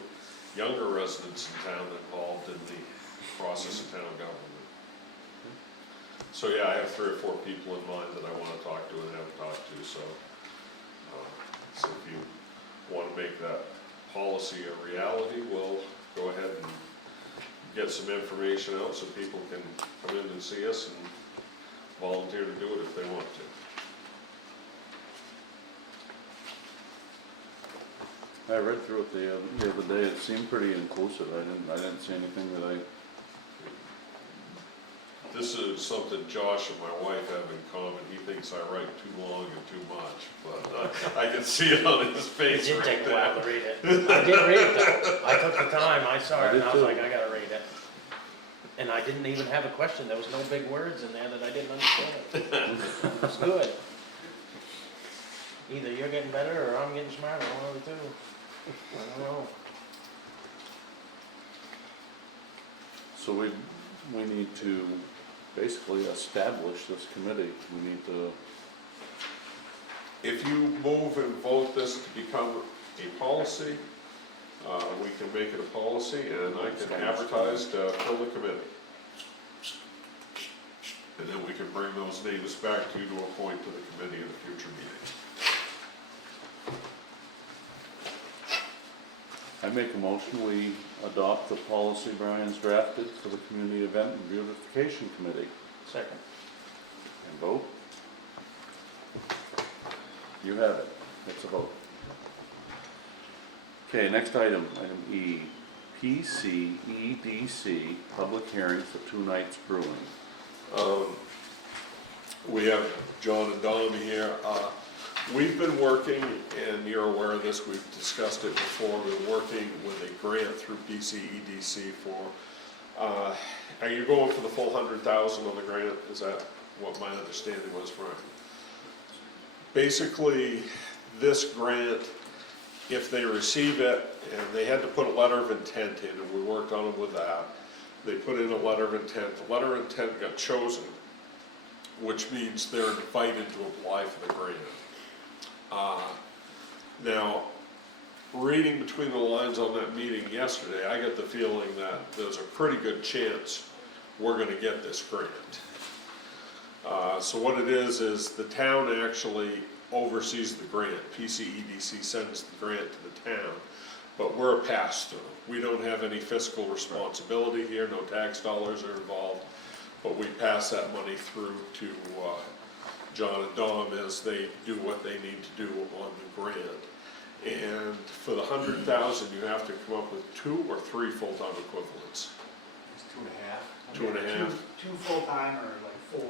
younger residents in town involved in the process of town government. So yeah, I have 3 or 4 people in mind that I want to talk to and have talked to, so if you want to make that policy a reality, we'll go ahead and get some information out so people can come in and see us and volunteer to do it if they want to. I read through it the other day. It seemed pretty inclusive. I didn't see anything that This is something Josh and my wife have in common. He thinks I write too long and too much, but I can see it on his It face did right take a while there. to read it. I did read it though. I took the time, I saw I it, did and I was too. like, I gotta read it. And I didn't even have a question, there was no big words in there that I didn't understand. It's good. Either you're getting better or I'm getting smarter, one of the two. I don't know. So we need to basically establish this committee. We need to, If you move and vote this to become a policy, we can make it a policy, and I can advertise to fill the committee. And then we can bring those names back to you to appoint to the committee in a future meeting. I make a motion, we adopt the policy Brian's drafted for the Community Event and Beautification Committee. Second. And vote. You have it. It's a vote. Okay, next item, item E, PCEDC, public hearing for 2 Nights Brewing. We have John and Dom here. We've been working, and you're aware of this, we've discussed it before, we're working with a grant through PCEDC for, are you going for the full 100,000 on the grant? Is that what my understanding was, Brian? Basically, this grant, if they receive it, and they had to put a letter of intent in, and we worked on it with that. They put in a letter of intent. The letter of intent got chosen, which means they're invited to apply for the grant. Now, reading between the lines on that meeting yesterday, I got the feeling that there's a pretty good chance we're gonna get this grant. So what it is the town actually oversees the grant. PCEDC sends the grant to the town, but we're a pass-through. We don't have any fiscal responsibility here, no tax dollars are involved, but we pass that money through to John and Dom as they do what they need to do on the grant. And for the 100,000, you have to come up with 2 or 3 full-time equivalents. It's 2.5. 2.5. Two full-time or like 4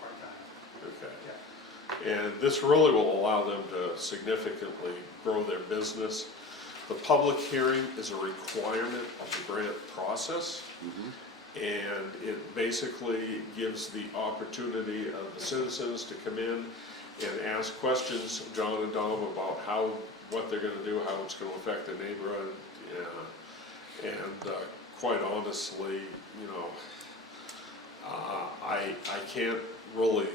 part-time. Okay. Yeah. And this really will allow them to significantly grow their business. The public hearing is a requirement of the grant process. And it basically gives the opportunity of the citizens to come in and ask questions, John and Dom, about what they're gonna do, how it's gonna affect the neighborhood. And quite honestly, I can't really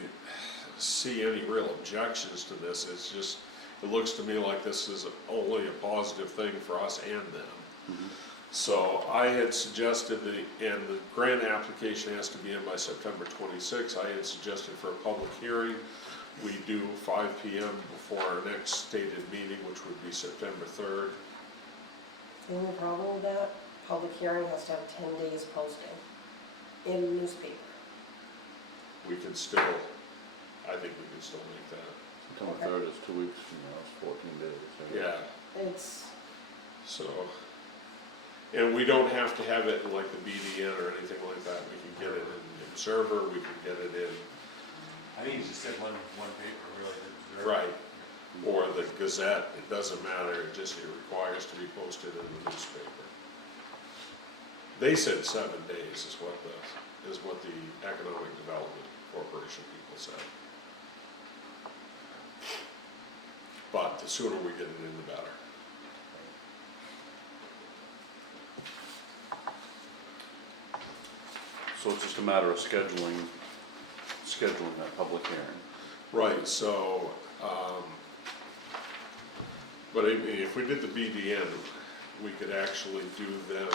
see any real objections to this. It's just, it looks to me like this is only a positive thing for us and them. So I had suggested and the grant application has to be in by September 26th. I had suggested for a public hearing, we do 5 p.m. before our next stated meeting, which would be September 3rd. The only problem with that, public hearing has to have 10 days posting in the newspaper. We can still, I think we can still make that. September 3rd is 2 weeks from now, it's 14 days. Right? Yeah, It's, so, and we don't have to have it in like the BDN or anything like that. We can get it in the Observer, we can get it in. I think you just said one paper, really. Right, or the Gazette, it doesn't matter, it requires to be posted in the newspaper. They said 7 days is what the Economic Development Corporation people said. But the sooner we get it in, the better. So it's just a matter of scheduling that public hearing. Right, so, but I mean, if we did the BDN, we could actually do them,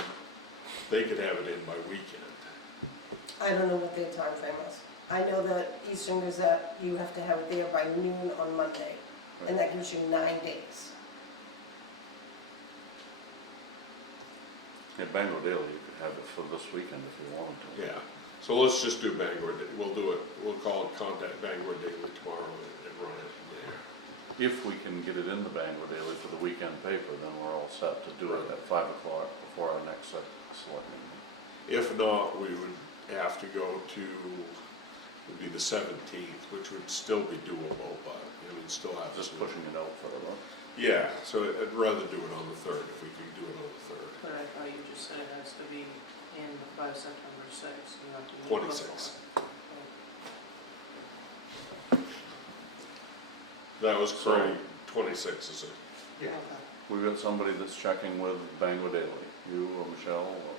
they could have it in by weekend. I don't know what their time frame is. I know that Eastern Gazette, you have to have it there by noon on Monday, and that gives you 9 days. At Bangor Daily, you could have it for this weekend if you wanted to. Yeah, so let's just do Bangor, we'll do it, we'll contact Bangor Daily tomorrow and run it from there. If we can get it in the Bangor Daily for the weekend paper, then we're all set to do it at 5 o'clock before our next select meeting. If not, we would have to go to, would be the 17th, which would still be doable, but, I mean, still have Just to. pushing it out further. Yeah, so I'd rather do it on the 3rd, if we could do it on the 3rd. But I thought you just said it has to be in by September 6th. You have to meet 26. before. That was So- correct, 26 is it? Okay. We've got somebody that's checking with Bangor Daily, you or Michelle or?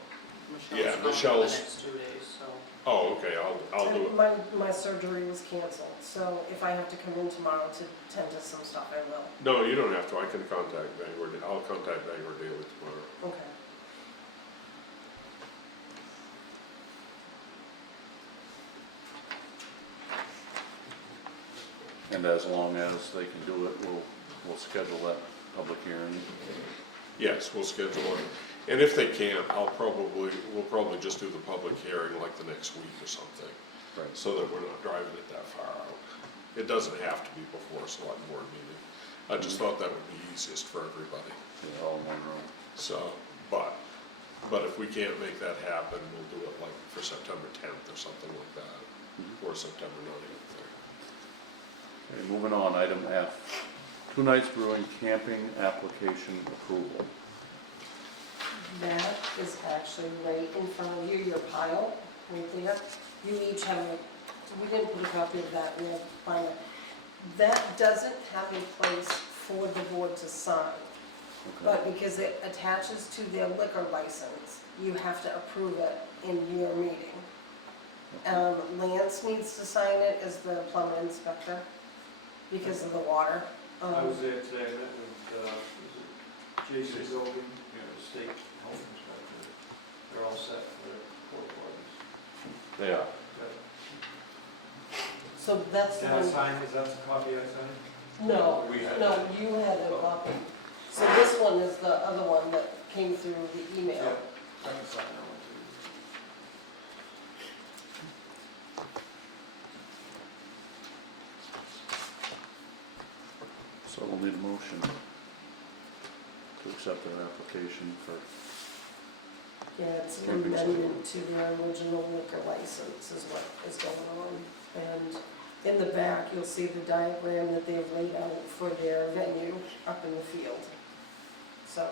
Yeah, Michelle's gone Michelle's- the next 2 days, so. Oh, okay, I'll do it. My surgery was canceled, so if I have to come in tomorrow to tend to some stuff, I will. No, you don't have to, I can contact Bangor, I'll contact Bangor Daily tomorrow. Okay. And as long as they can do it, we'll schedule that public hearing. Yes, we'll schedule it. And if they can't, we'll probably just do the public hearing like the next week or something, Right. so that we're not driving it that far out. It doesn't have to be before a select board meeting. I just thought that would be easiest for everybody. Yeah, all in one room. So, but if we can't make that happen, we'll do it like for September 10th or something like that, or September 9th. Okay, moving on, item F. 2 Nights Brewing camping application approval. That is actually right in front of you, your pile, right there. You each have we didn't put a copy of that, we'll find it. That doesn't have a place for the board to sign, Okay. but because it attaches to their liquor license, you have to approve it in your meeting. Lance needs to sign it as the plumbing inspector because of the water. I was there today, I met with, Jason Zobin, the state health inspector. They're all set for porta potties. They are. So that's the Can I one. sign, is that the copy I signed? No, We had no, you had a copy. So this one is the other one that came through the email. I can sign that one too. So we'll need a motion to accept their application for, Yeah, it's an Camping amendment to their original liquor license is what is going on. And in the back, you'll see the diagram that they've laid out for their venue up in the field. So,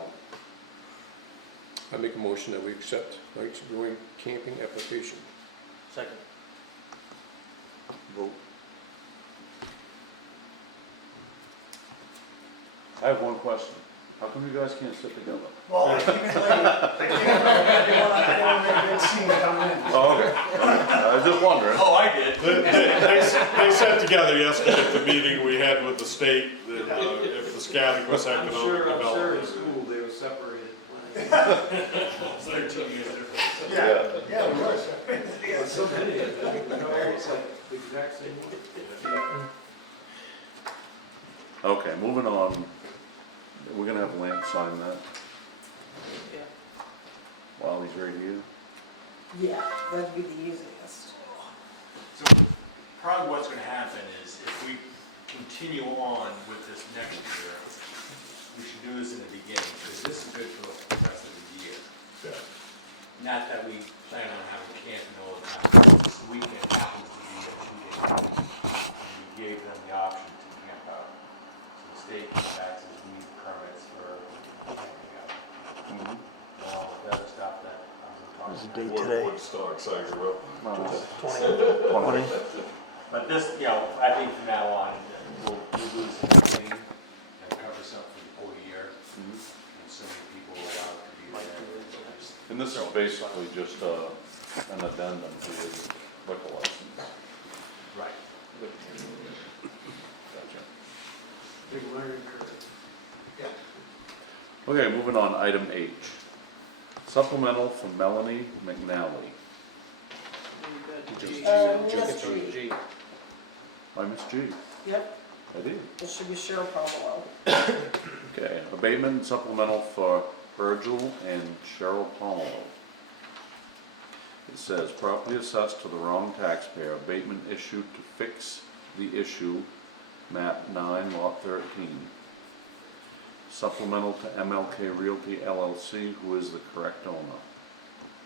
I make a motion that we accept Knights Brewing camping application. Second. vote. I have one question. How come you guys can't sit together? Well, I came in late, I didn't want to make a big scene coming in. Oh, okay. I was just wondering. Oh, I did. They sat together yesterday at the meeting we had with the state, if the Scotticus I'm Economic sure in Development. school they were separated. It's 13 years difference. Yeah, we were. Yeah, so many of them, you know, it's like the exact same one. Okay, moving on. We're gonna have Lance sign that Yeah. while he's right here. yeah, that'd be the easiest. So probably what's gonna happen is if we continue on with this next year, we should do this in the beginning, because this is good for the rest of the year. Yeah. Not that we plan on having camping all the time, this weekend happens to be a 2-day weekend. And we gave them the option to camp out. So the state came back and says we need permits for camping out. And all the other stuff that I was talking about. Woodstock, Sangerville. But this, you know, I think from now on, we'll do this in clean and cover something for the whole year. And so many people are allowed to be there. And this is basically just an addendum to his liquor license. Right. Gotcha. Big learning curve. Okay, moving on, item H. Supplemental from Melanie McNally. Miss G. G. By Miss G. Yep, I did. it should be Cheryl Palmer. Okay, abatement and supplemental for Virgil and Cheryl Palmer. It says, property assessed to the wrong taxpayer, abatement issued to fix the issue, map 9, lot 13. Supplemental to MLK Realty LLC, who is the correct owner,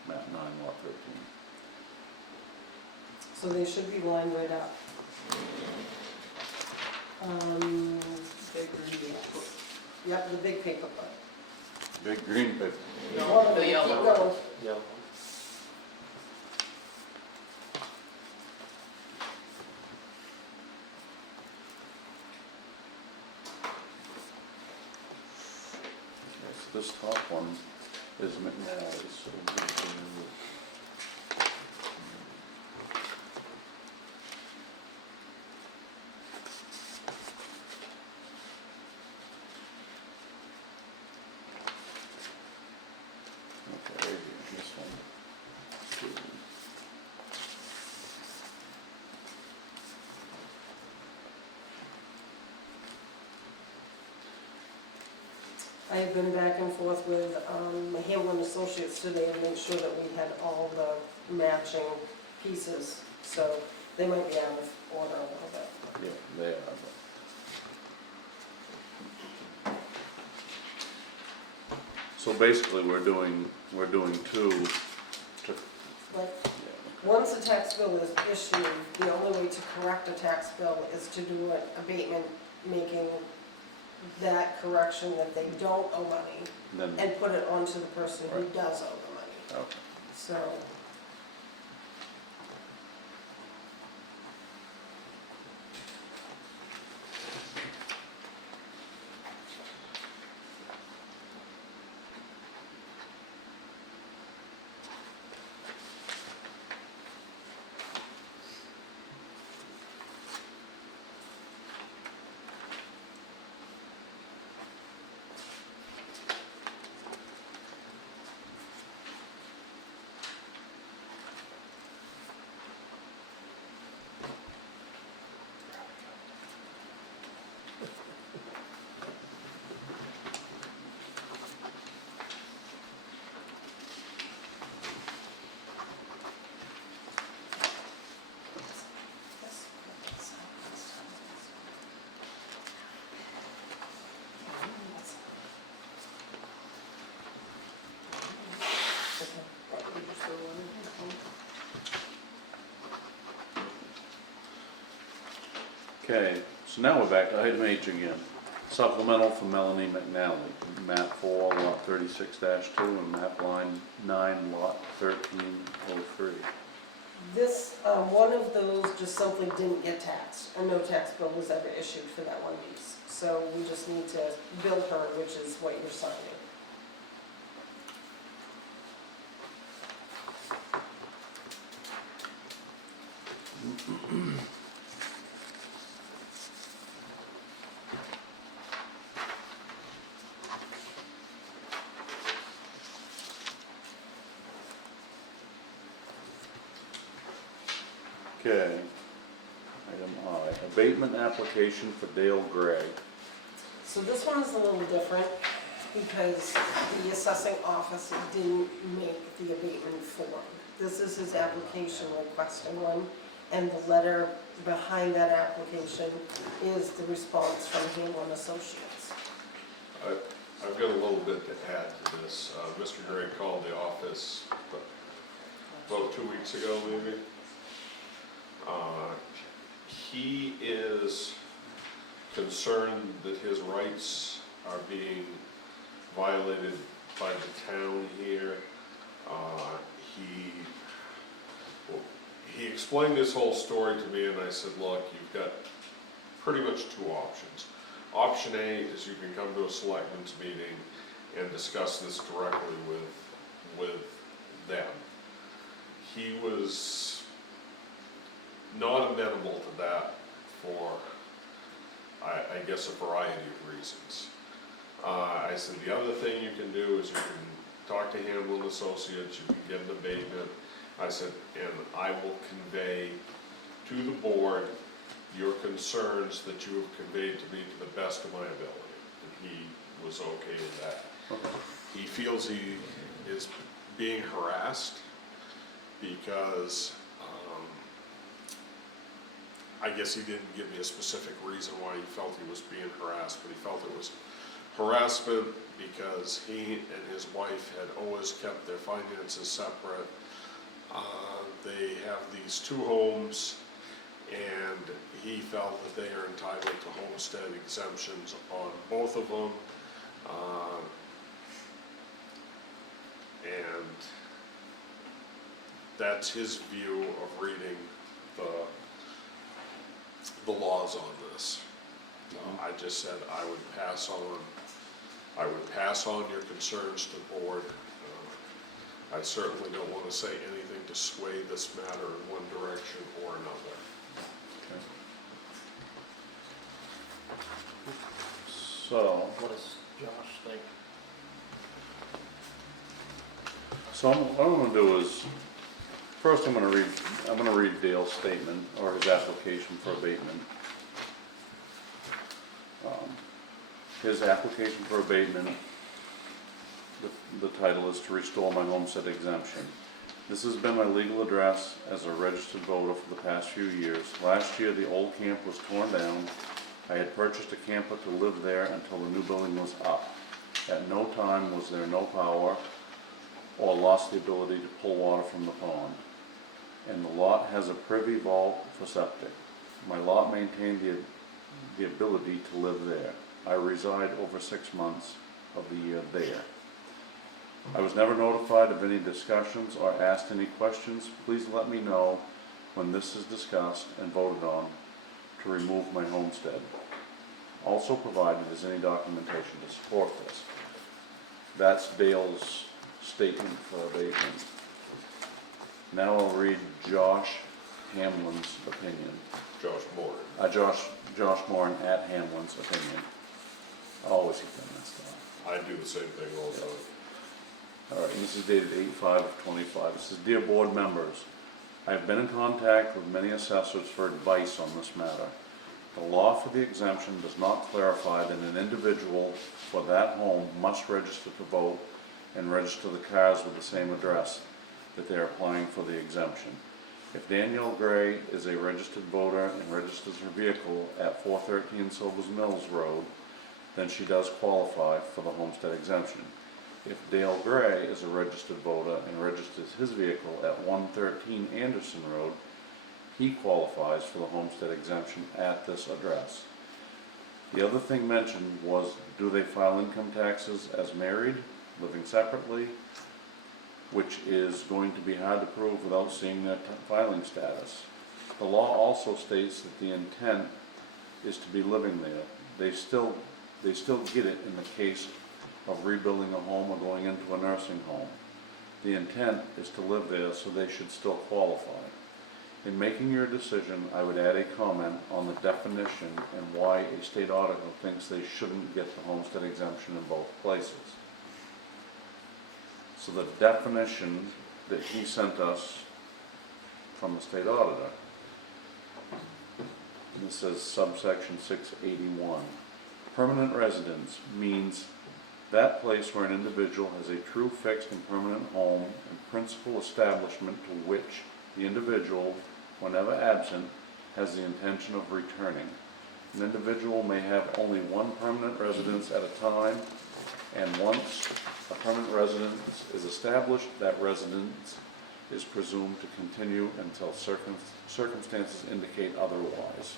map 9, lot 13. So they should be lined right up. Big green. Yep, the big paper clip. Big green paper. Keep The yellow. going. Yellow. Okay, so this top one is McNally's. So we can- Okay, this one. I have been back and forth with Hamlin Associates today to make sure that we had all the matching pieces, so they might be out of order a little bit. Yeah, they are. So basically, we're doing two to, But yeah. once a tax bill is issued, the only way to correct a tax bill is to do an abatement, making that correction that they don't owe money, Then, and put it onto the person who Right. does owe the money. okay. So, Okay, so now we're back to item H again. Supplemental for Melanie McNally, map 4, lot 36-2, and map line 9, lot 1303. this, one of those just simply didn't get taxed, and no tax bill was ever issued for that one piece. So we just need to bill her, which is what you're signing. Okay. Item I, abatement application for Dale Gray. So this one is a little different because the assessing office didn't make the abatement form. This is his application requesting one, and the letter behind that application is the response from Hamlin Associates. I've got a little bit to add to this. Mr. Gray called the office about 2 weeks ago, maybe. He is concerned that his rights are being violated by the town here. He explained this whole story to me, and I said, look, you've got pretty much two options. Option A is you can come to a selectmen's meeting and discuss this directly with them. He was not amenable to that for, I guess, a variety of reasons. I said, the other thing you can do is you can talk to Hamlin Associates, you can get an abatement. I said, and I will convey to the board your concerns that you have conveyed to me to the best of my ability. And he was okay with that. He feels he is being harassed because I guess he didn't give me a specific reason why he felt he was being harassed, but he felt it was harassment because he and his wife had always kept their finances separate. They have these two homes, and he felt that they are entitled to homestead exemptions on both of them. And that's his view of reading the laws on this. I just said I would pass on your concerns to the board. I certainly don't want to say anything to sway this matter in one direction or another. So, What does Josh think? so what I'm gonna do is, first I'm gonna read Dale's statement, or his application for abatement. His application for abatement, the title is to restore my homestead exemption. This has been my legal address as a registered voter for the past few years. Last year, the old camp was torn down. I had purchased a camper to live there until the new building was up. At no time was there no power or lost the ability to pull water from the pond. And the lot has a privy vault for septic. My lot maintained the ability to live there. I reside over 6 months of the year there. I was never notified of any discussions or asked any questions. Please let me know when this is discussed and voted on to remove my homestead. Also provided is any documentation to support this. That's Dale's statement for abatement. Now I'll read Josh Hamlin's opinion. Josh Moore. Josh Moran at Hamlin's opinion. I always get them messed up. I do the same thing also. All right, and this is dated 8/5/25. It says, "Dear board members, I have been in contact with many assessors for advice on this matter. The law for the exemption does not clarify that an individual for that home must register to vote and register the cars with the same address that they are applying for the exemption. If Danielle Gray is a registered voter and registers her vehicle at 413 Silvers Mills Road, then she does qualify for the homestead exemption. If Dale Gray is a registered voter and registers his vehicle at 113 Anderson Road, he qualifies for the homestead exemption at this address. The other thing mentioned was, do they file income taxes as married, living separately, which is going to be hard to prove without seeing their filing status. The law also states that the intent is to be living there. They still get it in the case of rebuilding a home or going into a nursing home. The intent is to live there, so they should still qualify. In making your decision, I would add a comment on the definition and why a state auditor thinks they shouldn't get the homestead exemption in both places. So the definition that he sent us from the state auditor, and this says subsection 681. Permanent residence means that place where an individual has a true fixed and permanent home and principal establishment to which the individual, whenever absent, has the intention of returning. An individual may have only one permanent residence at a time, and once a permanent residence is established, that residence is presumed to continue until circumstances indicate otherwise.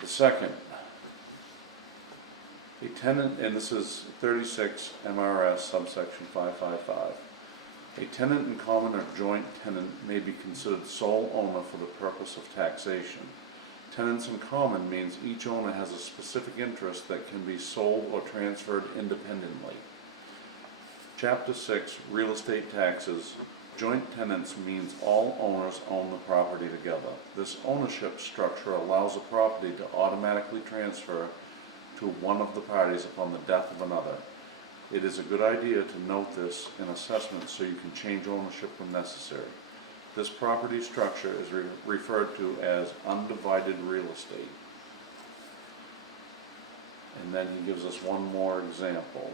The second, a tenant, and this is 36 MRS subsection 555. A tenant in common or joint tenant may be considered sole owner for the purpose of taxation. Tenants in common means each owner has a specific interest that can be sold or transferred independently. Chapter 6, Real Estate Taxes. Joint tenants means all owners own the property together. This ownership structure allows a property to automatically transfer to one of the parties upon the death of another. It is a good idea to note this in assessment so you can change ownership when necessary. This property structure is referred to as undivided real estate. And then he gives us one more example.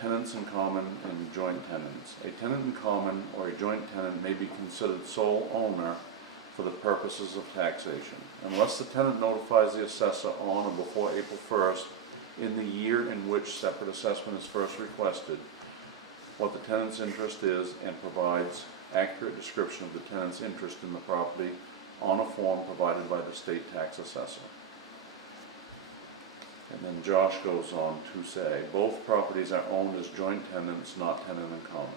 Tenants in common and joint tenants. A tenant in common or a joint tenant may be considered sole owner for the purposes of taxation, unless the tenant notifies the assessor on or before April 1st in the year in which separate assessment is first requested, what the tenant's interest is, and provides accurate description of the tenant's interest in the property on a form provided by the state tax assessor. And then Josh goes on to say, both properties are owned as joint tenants, not tenant in common.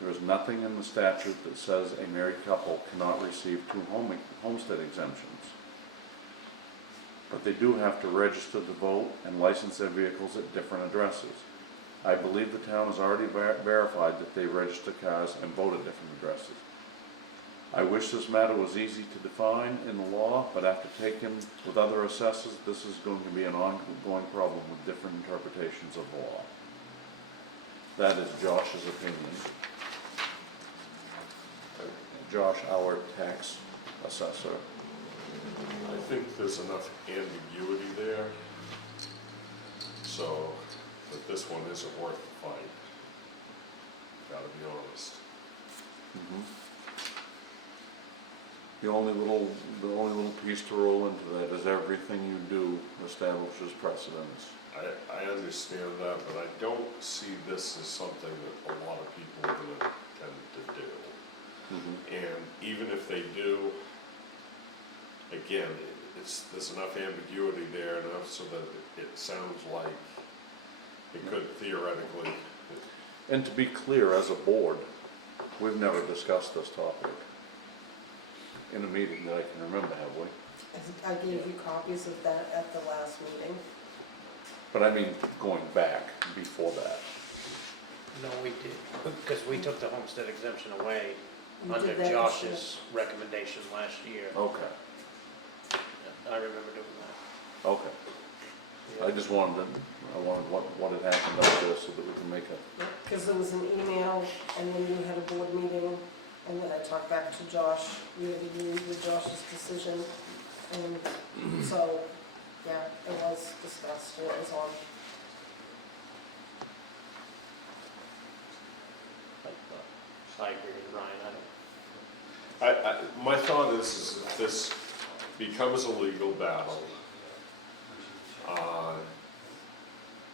There is nothing in the statute that says a married couple cannot receive two homestead exemptions. But they do have to register to vote and license their vehicles at different addresses. I believe the town has already verified that they register cars and vote at different addresses. I wish this matter was easy to define in the law, but after taking with other assessors, this is going to be an ongoing problem with different interpretations of the law. That is Josh's opinion. Josh, our tax assessor. I think there's enough ambiguity there, so that this one isn't worth the fight. Gotta be honest. The only little piece to roll into that is everything you do establishes precedence. I understand that, but I don't see this as something that a lot of people are gonna tend to do. And even if they do, again, there's enough ambiguity there, enough so that it sounds like it could theoretically. And to be clear, as a board, we've never discussed this topic in a meeting that I can remember, have we? I gave you copies of that at the last meeting. But I mean, going back before that. No, we did, because we took the homestead exemption away You under did that this Josh's recommendation last year. Okay, I remember doing that. okay. I just wanted what had happened out there so that we can make a, Because there was an email, and then you had a board meeting, and then I talked back to Josh, you had agreed with Josh's decision, and so, yeah, it was discussed, it was on. I agree with Ryan, I don't. My thought is if this becomes a legal battle,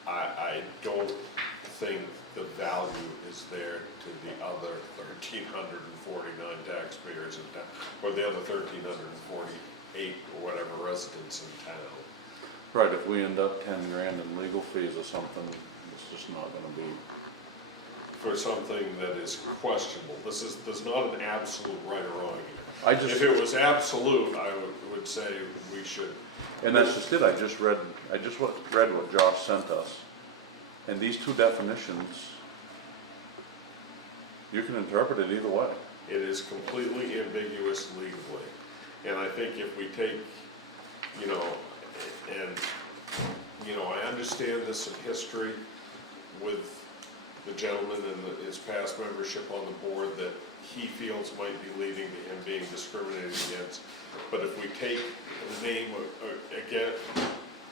I don't think the value is there to the other 1,349 taxpayers in town, or the other 1,348 or whatever residents in town. right, if we end up 10 grand in legal fees or something, it's just not gonna be. For something that is questionable. There's not an absolute right or wrong here. I just, If it was absolute, I would say we should. and that's just it, I just read what Josh sent us. And these two definitions, you can interpret it either way. It is completely ambiguous legally. And I think if we take, I understand this in history with the gentleman and his past membership on the board that he feels might be leading to him being discriminated against. But if we take the name, again,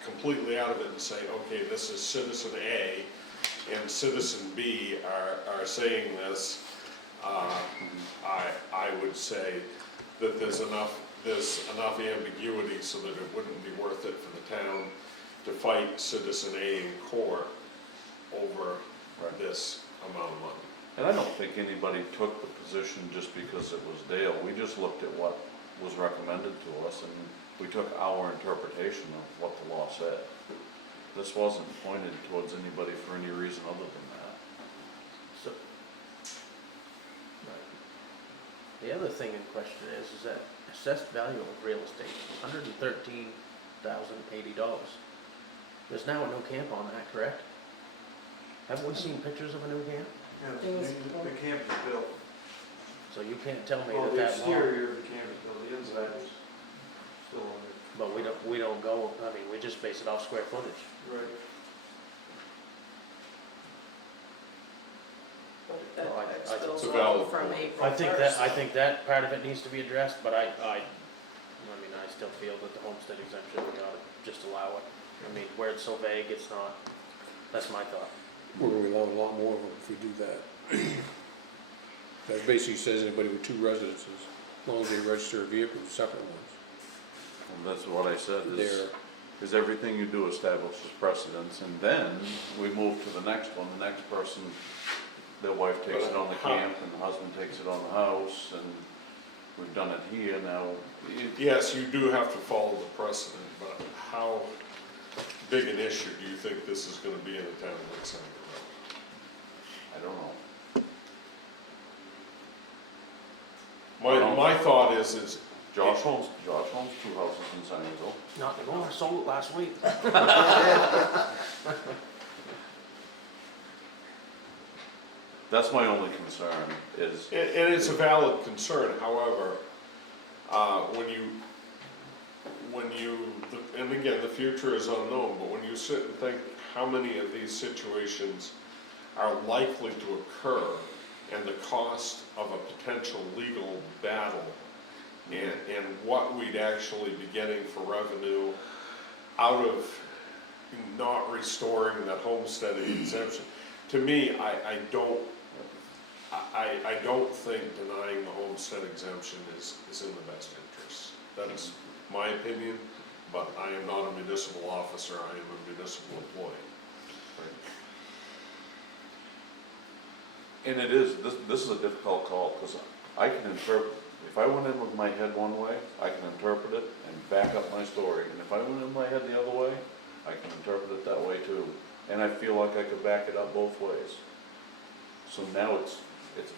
completely out of it and say, okay, this is citizen A and citizen B are saying this, I would say that there's enough ambiguity so that it wouldn't be worth it for the town to fight citizen A in court over this amount of money. And I don't think anybody took the position just because it was Dale. We just looked at what was recommended to us and we took our interpretation of what the law said. This wasn't pointed towards anybody for any reason other than that. So, the other thing in question is that assessed value of real estate, $113,080. There's now a new camp on that, correct? Haven't we seen pictures of a new camp? Yeah, the camp is built. So you can't tell me Well, that the that long, exterior of the camp is built, the inside is still on it. but we don't go, I mean, we just base it off square footage. Right. But Well, that's I- still It's a valid from point. April I first. think that part of it needs to be addressed, but I mean, I still feel that the homestead exemption, we ought to just allow it. I mean, where it's so vague, it's not, that's my thought. We're gonna allow a lot more of them if we do that. That basically says anybody with two residences, as long as they register a vehicle, separate ones. And that's what I said, They're, is everything you do establishes precedence, and then we move to the next one, the next person, their wife takes it on the camp, and the husband takes it on the house, and we've done it here now. Yes, you do have to follow the precedent, but how big an issue do you think this is gonna be in a town like Seneca I don't know. Road? My thought is, Josh owns 2 houses in Sunnyville. Not anymore, I sold it last week. That's my only concern is, And it's a valid concern, however, and again, the future is unknown, but when you sit and think how many of these situations are likely to occur and the cost of a potential legal battle and what we'd actually be getting for revenue out of not restoring that homesteading exemption, to me, I don't think denying the homestead exemption is in the best interest. That is my opinion, but I am not a municipal officer, I am a municipal employee. and it is, this is a difficult call, because I can interpret, if I went in with my head one way, I can interpret it and back up my story, and if I went in with my head the other way, I can interpret it that way too. And I feel like I could back it up both ways. So now it's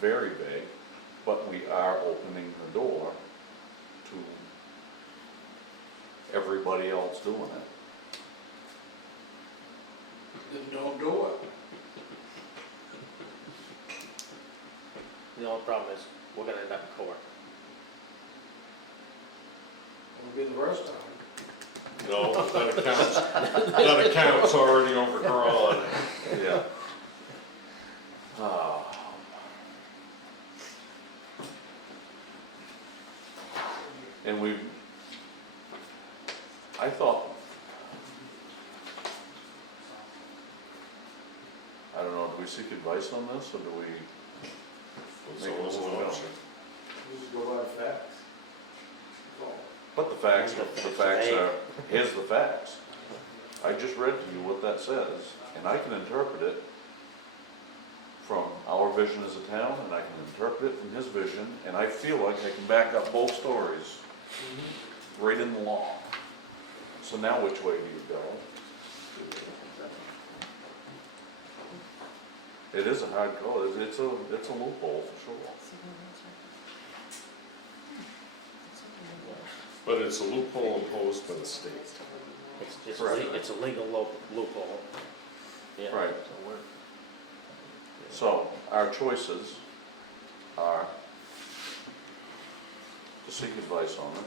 very vague, but we are opening the door to everybody else doing it. Then don't do it. The only problem is, we're gonna end up in court. It'll be the first time. No, that account's already overdrawn. Yeah. And I thought, I don't know, do we seek advice on this, or do we? So it's an option. Just go by facts. That's all. But the facts are, here's the facts. I just read to you what that says, and I can interpret it from our vision as a town, and I can interpret it from his vision, and I feel like I can back up both stories right in the law. So now which way do you go? It is a hard call, it's a loophole for sure. But it's a loophole imposed by the state. It's just, Correct. it's a legal loophole. Yeah. Right. So we're, So our choices are to seek advice on it,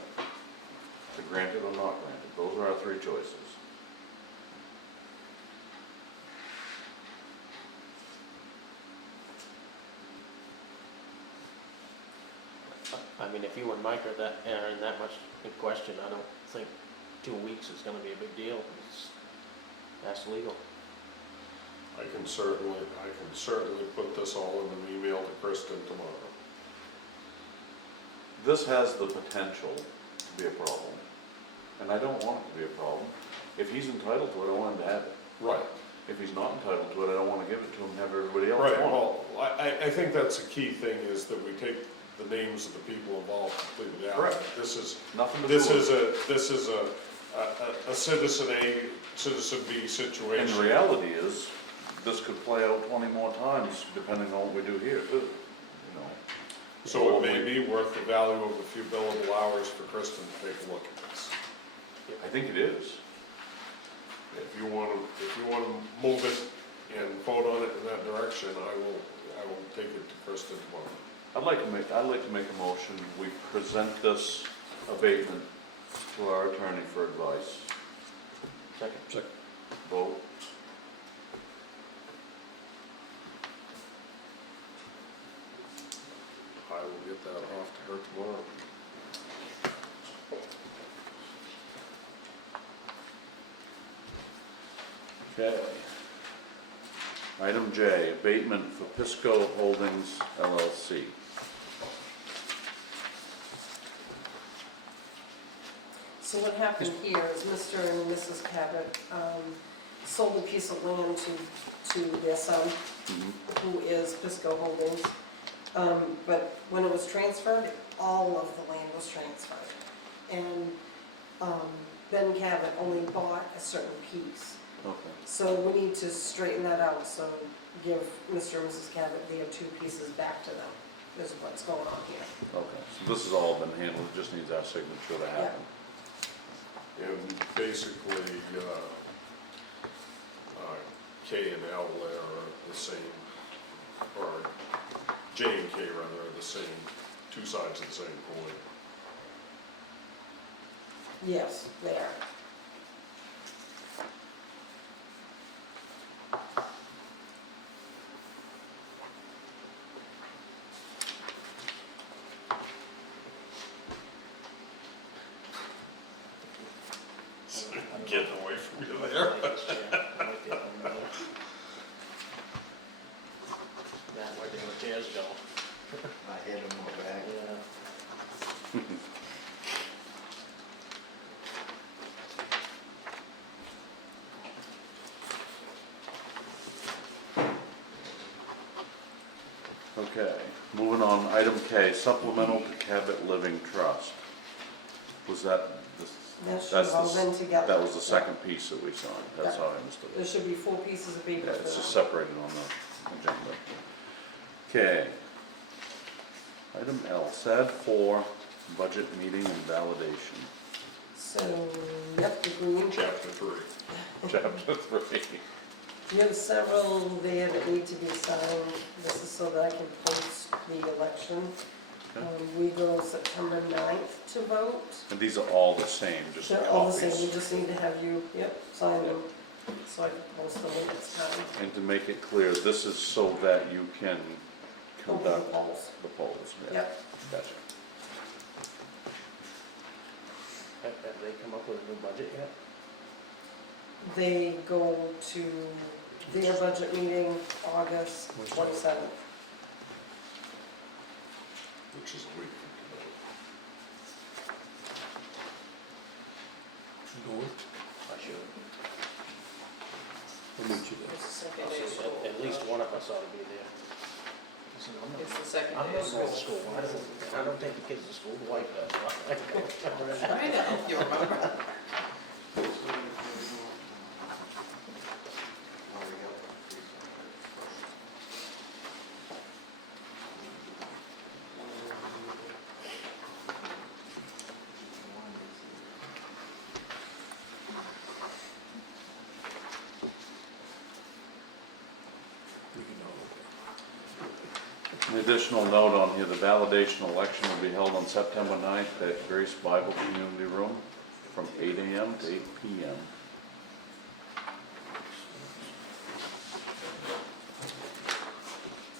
to grant it or not grant it. Those are our three choices. I mean, if you and Mike are in that much in question, I don't think 2 weeks is gonna be a big deal. That's legal. I can certainly put this all in an email to Kristen tomorrow. This has the potential to be a problem, and I don't want it to be a problem. If he's entitled to it, I want him to have it. Right. If he's not entitled to it, I don't want to give it to him and have everybody else Right, want it. well, I think that's a key thing, is that we take the names of the people involved completely out. Correct. This is Nothing to do with it. this is a citizen A, citizen B And situation. the reality is, this could play out 20 more times, depending on what we do here too, you know. So it may be worth the value of a few billable hours for Kristen to take a look at this. I think it is. If you want to move it and vote on it in that direction, I will take it to Kristen tomorrow. I'd like to make a motion, we present this abatement to our attorney for advice. Second. Vote. I will get that off to her tomorrow. Okay. Item J, abatement for Pisco Holdings LLC. So what happened here is Mr. and Mrs. Cabot sold a piece of land to their son, who is Pisco Holdings. But when it was transferred, all of the land was transferred. And Ben Cabot only bought a certain piece. Okay. So we need to straighten that out, so give Mr. and Mrs. Cabot their two pieces back to them, is what's going on here. Okay, so this has all been handled, it just needs our signature to happen. And basically, K and L there are the same or J&K rather, are the same, two sides of the same coin. Yes, they are. Getting away from you there. That, where did the chairs go? I hit them in the back. Yeah. Okay, moving on, item K, supplemental to Cabot Living Trust. Was that, That should that's all the, been together. that was the second piece that we signed, that's Yeah. how I understood There it. should be 4 pieces of paper Yeah, for it's just that. separated on the agenda. Okay. Item L, SAD 4, budget meeting and validation. So, yep, the green. Chapter 3. Chapter 3. You have several there that need to be signed. This is so that I can post the election. Okay. We go September 9th to vote. And these are all the same, just They're all the copies. same, we just need to have you, yep, sign them, so I can post them when it's time. And to make it clear, this is so that you can Open the conduct polls. the polls. Yeah. Yep, Gotcha. Have they come up with a new budget yet? they go to their budget meeting August 27th. Which is a week from Going, I should. I'll meet you there. It's the second day of school. At least one of us ought to be there. It's the second I'm day not of going to school. school, I don't take the kids to school like that. I know, you remember? We can all An additional note on here, the validation election will be held on September 9th at Grace Bible Community Room from 8 a.m. to 8 p.m.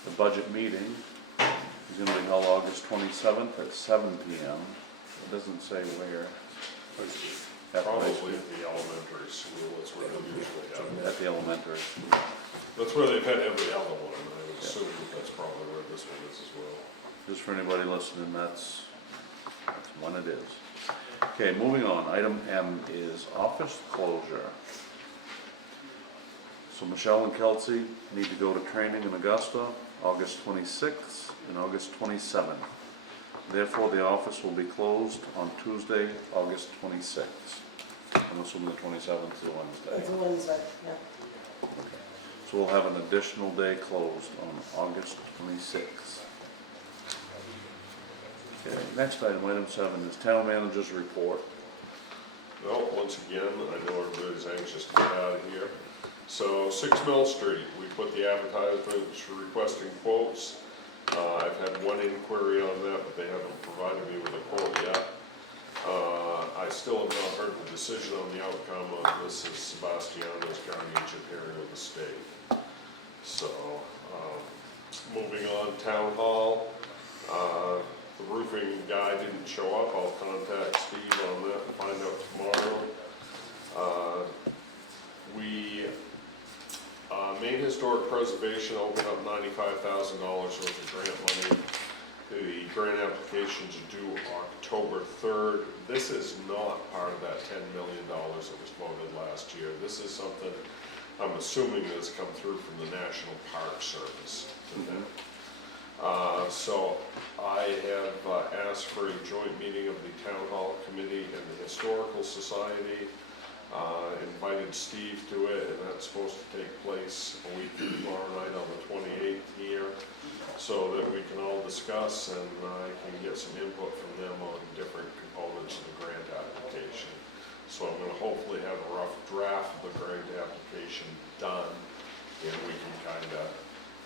The budget meeting is going to be held August 27th at 7 p.m. It doesn't say where. At the high Probably school. at the elementary school, that's where they usually have it. At the elementary school. That's where they've had every other one, and I would assume that's probably where this one is as well. Just for anybody listening, that's when it is. Okay, moving on, item M is office closure. So Michelle and Kelsey need to go to training in Augusta, August 26th and August 27th. Therefore, the office will be closed on Tuesday, August 26th. I'm assuming the 27th is a It's Wednesday. a Wednesday, yeah. Okay. So we'll have an additional day closed on August 26th. Okay, next item, item 7, is town manager's report. Well, once again, I know everybody's anxious to get out of here. So 6 Mill Street, we put the advertisements requesting quotes. I've had one inquiry on that, but they haven't provided me with a quote yet. I still have not heard the decision on the outcome of this is Sebastiano's County Engineering of the state. So, moving on, Town Hall, the roofing guy didn't show up. I'll contact Steve on that and find out tomorrow. Maine Historic Preservation opened up $95,000 worth of grant money. The grant applications are due October 3rd. This is not part of that $10 million that was voted last year. This is something I'm assuming that's come through from the National Park Service. So I have asked for a joint meeting of the Town Hall Committee and the Historical Society. Invited Steve to it, and that's supposed to take place a week from tomorrow night on the 28th here, so that we can all discuss and I can get some input from them on different components of the grant application. So I'm gonna hopefully have a rough draft of the grant application done, and we can kinda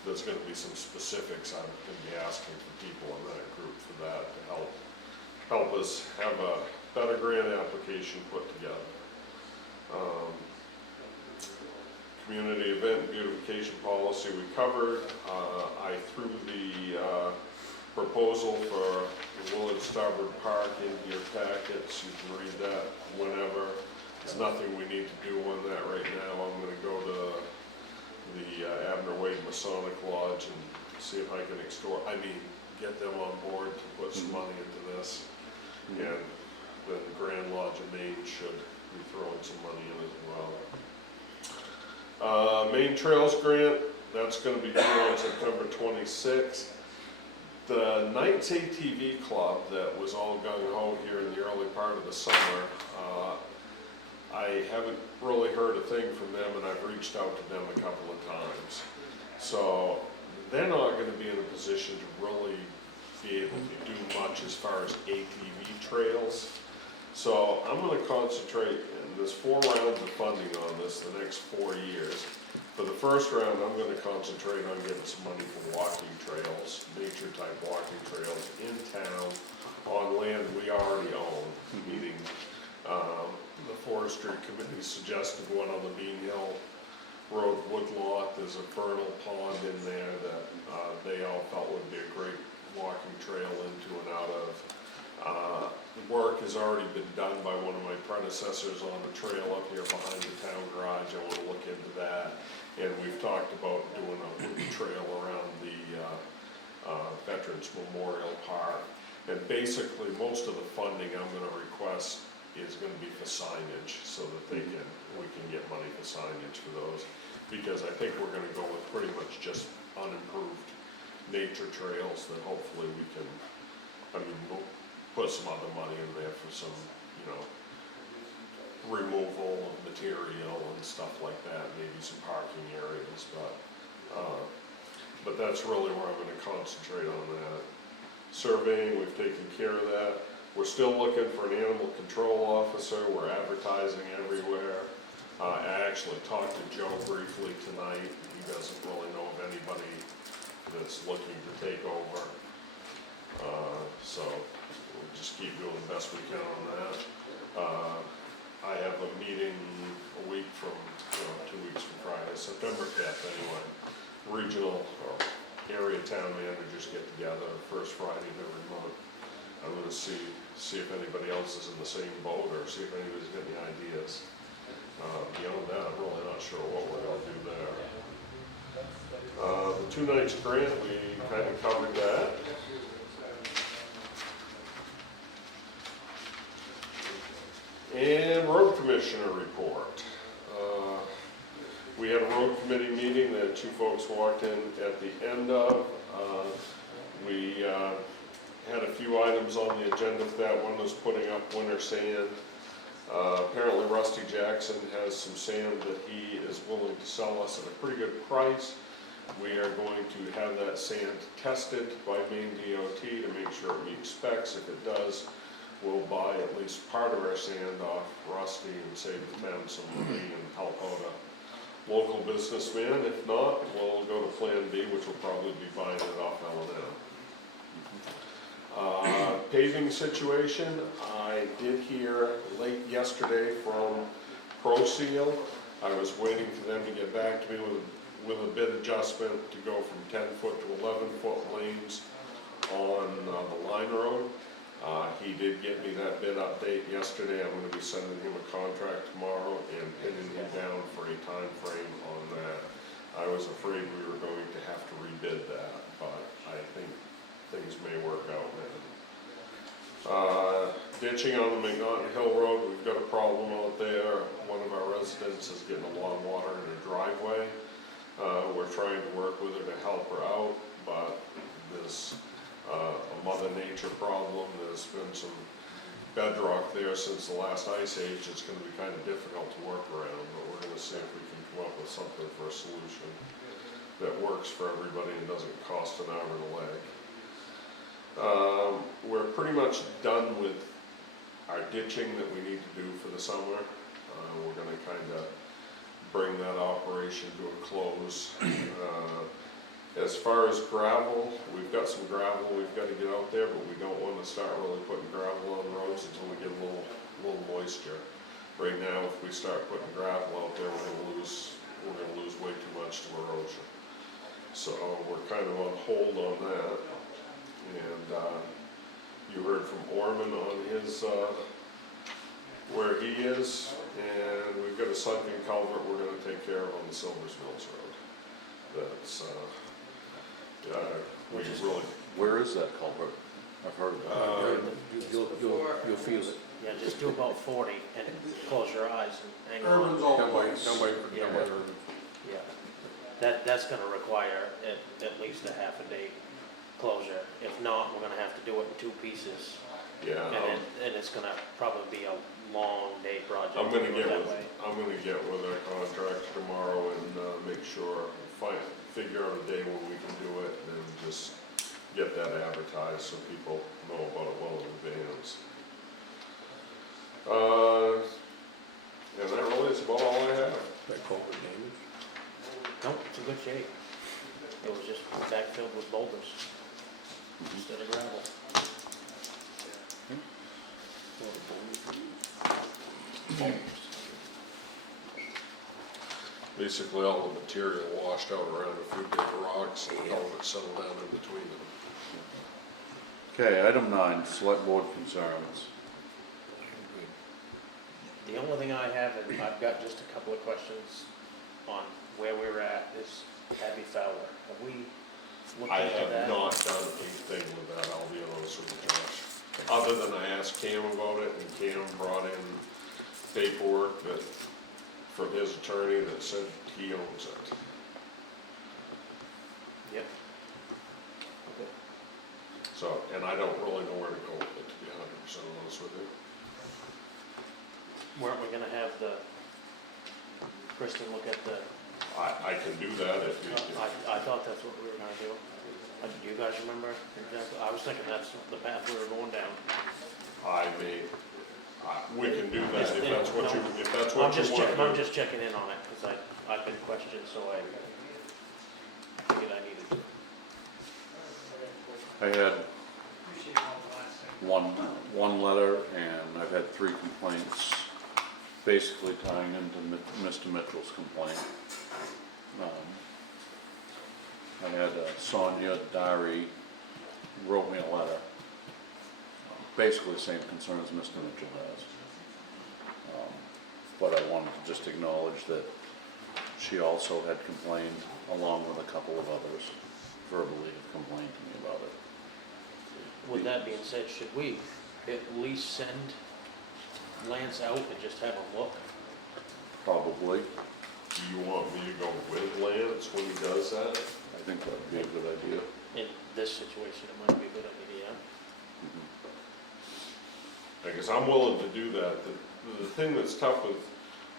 there's gonna be some specifics I'm gonna be asking for people in that group for that to help us have a better grant application put together. Community event beautification policy we covered. I threw the proposal for the Willard Starboard Park into your packets. You can read that whenever. There's nothing we need to do on that right now. I'm gonna go to the Abner Wade Masonic Lodge and see if I can get them on board to put some money into this. And then the Grand Lodge of Maine should be throwing some money in as well. Main Trails Grant, that's gonna be due on September 26th. The Knights ATV Club that was all gung-ho here in the early part of the summer, I haven't really heard a thing from them, and I've reached out to them a couple of times. So they're not gonna be in a position to really be able to do much as far as ATV trails. So I'm gonna concentrate, and there's 4 rounds of funding on this the next 4 years. For the first round, I'm gonna concentrate on getting some money for walking trails, nature-type walking trails in town, on land we already own, meaning, the Forestry Committee suggested one on the Bean Hill Road woodlot. There's a vernal pond in there that, they all felt would be a great walking trail into and out of. The work has already been done by one of my predecessors on the trail up here behind the town garage. I want to look into that. And we've talked about doing a loop trail around the Veterans Memorial Park. And basically, most of the funding I'm going to request is going to be for signage, so that we can get money for signage for those. Because I think we're going to go with pretty much just unimproved nature trails that hopefully we can, we'll put some other money in there for some, removal of material and stuff like that, maybe some parking areas, but that's really where I'm gonna concentrate on that. Surveying, we've taken care of that. We're still looking for an animal control officer. We're advertising everywhere. I actually talked to Joe briefly tonight. He doesn't really know of anybody that's looking to take over. So we'll just keep doing the best we can on that. I have a meeting a week from, 2 weeks from Friday, September 5th anyway. Regional or area town managers get together first Friday of every month. I'm gonna see if anybody else is in the same boat, or see if anybody's got any ideas. Beyond that, I'm really not sure what we're gonna do there. The 2 nights grant, we kind of covered that. And road commissioner report. We had a road committee meeting that 2 folks walked in at the end of. We had a few items on the agenda for that. One was putting up winter sand. Apparently Rusty Jackson has some sand that he is willing to sell us at a pretty good price. We are going to have that sand tested by Maine DOT to make sure it meets specs. If it does, we'll buy at least part of our sand off Rusty and save the town some money and help out a local businessman. If not, we'll go to Plan B, which will probably be buying it off L&M. Paving situation, I did hear late yesterday from ProSeal. I was waiting for them to get back to me with a bid adjustment to go from 10-foot to 11-foot lanes on the line road. He did get me that bid update yesterday. I'm going to be sending him a contract tomorrow and pinning him down for a time frame on that. I was afraid we were going to have to rebid that, but I think things may work out now. Ditching on the McNaughton Hill Road, we've got a problem out there. One of our residents is getting a lot of water in her driveway. We're trying to work with her to help her out, but there's a Mother Nature problem. There's been some bedrock there since the last ice age. It's going to be kind of difficult to work around, but we're going to see if we can come up with something for a solution that works for everybody and doesn't cost an arm and a leg. We're pretty much done with our ditching that we need to do for the summer. We're going to kind of bring that operation to a close. As far as gravel, we've got some gravel we've got to get out there, but we don't want to start really putting gravel on roads until we get a little moisture. Right now, if we start putting gravel out there, we're gonna lose way too much to erosion. So we're kind of on hold on that. And you heard from Orman on his, where he is, and we've got a sunken culvert we're gonna take care of on the Silvers Mills Road. That's, we really, Where is that culvert? I've heard of it. You'll feel it. Yeah, just do about 40 and close your eyes and hang on. Urban's Down by, always. down by Urban. Yeah, that's gonna require at least a half a day closure. If not, we're gonna have to do it in 2 pieces. yeah, And it's gonna probably be a long day project. I'm to gonna do it get that with, way. I'm gonna get with our contractor tomorrow and, make sure, figure out a day when we can do it and just get that advertised so people know about it well in advance. And that really is about all I have. That culvert damage. No, it's in good shape. It was just backfilled with boulders instead of gravel. Basically, all the material washed out around a few big rocks and all of it settled down in between them. Okay, item 9, select board concerns. The only thing I have, and I've got just a couple of questions on where we're at, is Abby Fowler. Have we looked I into that? have not done anything with that, I'll be honest with you, Josh. Other than I asked Cam about it, and Cam brought in paperwork that, from his attorney that said he owns it. Yep. Okay. So, and I don't really know where to go with it, to be 100% honest with you. Weren't we gonna have Kristen look at the, I can do that if you, I thought that's what we were gonna do. Do you guys remember exactly? I was thinking that's the path we were going down. we can do that if that's what you, if that's what you want to do. I'm just checking in on it, because I've been questioned, so I figured I needed to. I had one letter, and I've had 3 complaints, basically tying into Mr. Mitchell's complaint. I had Sonia Diary wrote me a letter, basically the same concerns Mr. Mitchell has. But I wanted to just acknowledge that she also had complained, along with a couple of others, verbally have complained to me about it. With that being said, should we at least send Lance out and just have a look? Probably. Do you want me to go with Lance when he does that? I think that would be a good idea. In this situation, it might be a good idea. I guess I'm willing to do that. The thing that's tough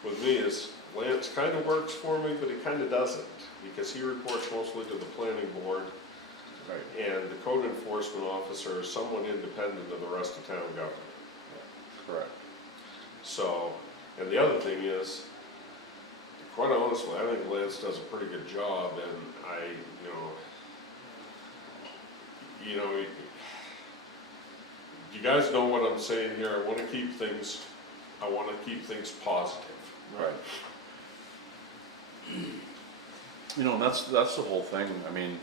with me is Lance kind of works for me, but he kind of doesn't, because he reports mostly to the planning board. Right. And the code enforcement officer is somewhat independent of the rest of town government. Correct. So, and the other thing is, quite honestly, I think Lance does a pretty good job, and you guys know what I'm saying here. I want to keep things positive. Right. And that's the whole thing. I mean,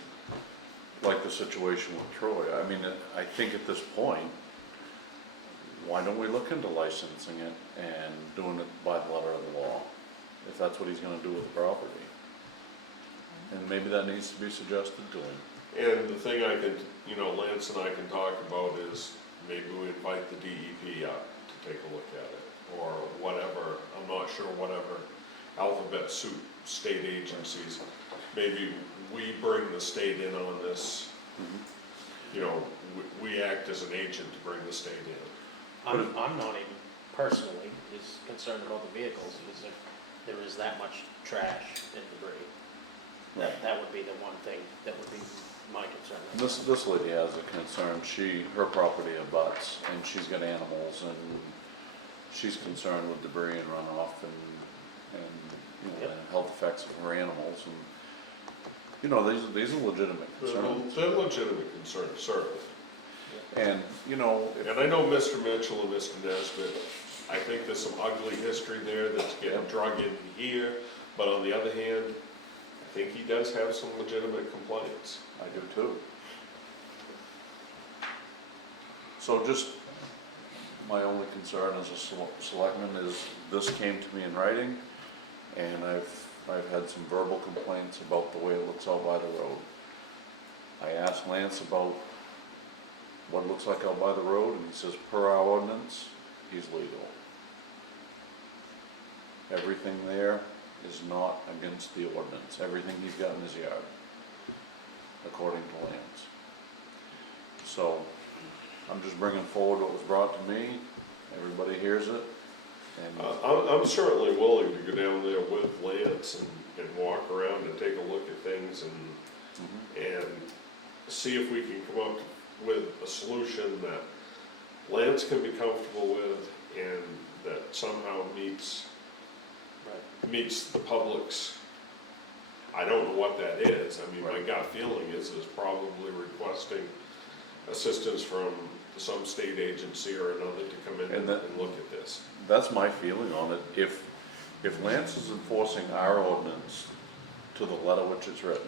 like the situation with Troy. I mean, I think at this point, why don't we look into licensing it and doing it by the letter of the law, if that's what he's gonna do with the property? And maybe that needs to be suggested to him. And the thing Lance and I can talk about is maybe we invite the DEP up to take a look at it, or whatever, I'm not sure, whatever alphabet soup state agencies, maybe we bring the state in on this. We act as an agent to bring the state in. I'm not even personally as concerned about the vehicles, because if there is that much trash and debris, that would be the one thing that would be my concern. This lady has a concern. Her property abuts, and she's got animals, and she's concerned with debris and runoff and the health effects of her animals. And You know, these are legitimate concerns. They're legitimate concerns, certainly. And, you know, And I know Mr. Mitchell and Mr. Nesbit, I think there's some ugly history there that's getting drug into here, but on the other hand, I think he does have some legitimate complaints. I do too. So just, my only concern as a selectman is this came to me in writing, and I've had some verbal complaints about the way it looks out by the road. I asked Lance about what it looks like out by the road, and he says, per our ordinance, he's legal. Everything there is not against the ordinance, everything he's got in his yard, according to Lance. So, I'm just bringing forward what was brought to me, everybody hears it, and, I'm certainly willing to go down there with Lance and walk around and take a look at things and see if we can come up with a solution that Lance can be comfortable with and that somehow meets the public's, I don't know what that is. I mean, my gut feeling is probably requesting assistance from some state agency or another to come in and look at this. that's my feeling on it. If Lance is enforcing our ordinance to the letter which it's written,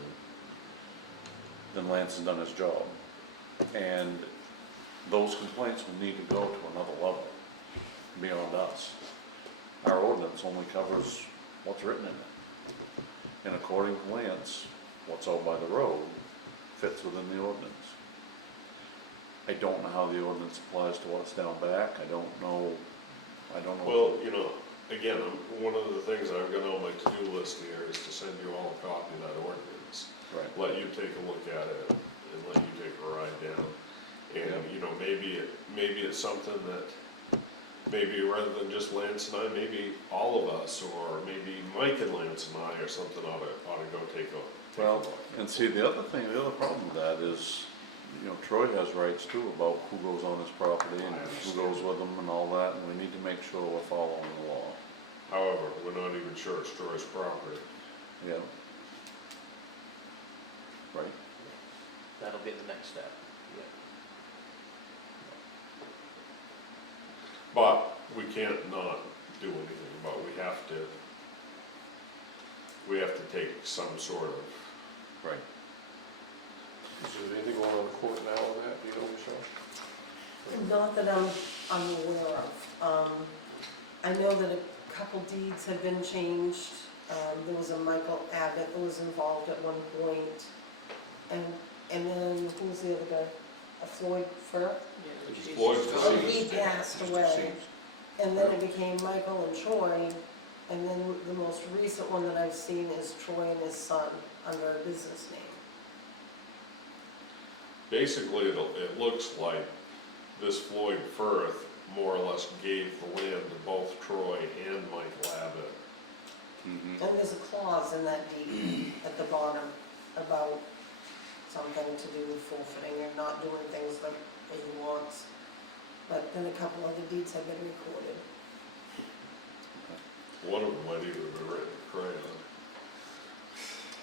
then Lance has done his job. And those complaints will need to go to another level, beyond us. Our ordinance only covers what's written in it. And according to Lance, what's out by the road fits within the ordinance. I don't know how the ordinance applies to what's down back, I don't know. Well, you know, again, one of the things I've got on my to-do list here is to send you all a copy of that ordinance. Right. Let you take a look at it and let you take a ride down. And, you know, maybe it's something that, maybe rather than just Lance and I, maybe all of us, or maybe Mike and Lance and I or something ought to go take a Well, look. and see, the other problem with that is, you know, Troy has rights too about who goes on his property and who goes with him and all that, and we need to make sure we're following the law. However, we're not even sure it's Troy's property. Yeah. Right? That'll be the next step. But we can't not do anything, but we have to take some sort of, Right. Is there anything going on in court now on that, do you know, Michelle? Not that I'm aware of. I know that a couple deeds have been changed. There was a Michael Abbott that was involved at one point. And then, who was the other guy? A Floyd Firth? Floyd's Oh, deceased. he passed away. And then it became Michael and Troy. And then the most recent one that I've seen is Troy and his son under a business name. Basically, it looks like this Floyd Firth more or less gave the land to both Troy and Michael Abbott. Mm-hmm. And there's a clause in that deed at the bottom about something to do with forfeiting or not doing things like he wants. But then a couple other deeds have been recorded. One of them might even be written in crayon.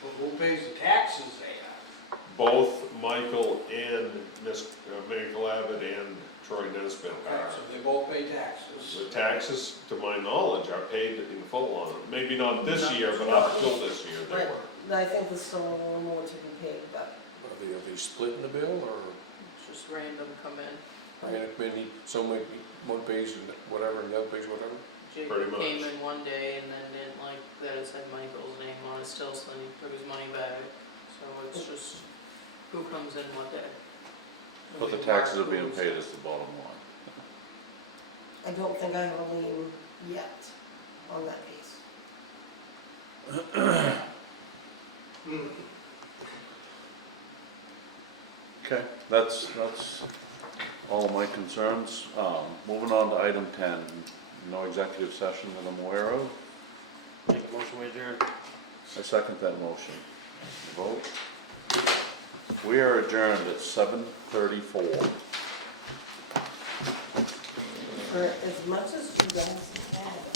Well, who pays the taxes there? Both Michael and Michael Abbott and Troy Nesbit are. So they both pay taxes. The taxes, to my knowledge, are paid in full on them. Maybe not this year, but up till this year they Right. were. I think there's still a little more to be paid, but Are they splitting the bill, or, It's just random come in. one pays whatever, and the other pays whatever? Pretty Jacob much. came in one day and then didn't like that it said Michael's name on it still, so then he took his money back. So it's just who comes in what day. But the taxes are being paid is the bottom line. I don't think I have a lien yet on that piece. Okay, that's all of my concerns. Moving on to item 10, no executive session that I'm aware of. Make a motion, we adjourn. I second that motion. Vote. We are adjourned at 7:34. For as much as you guys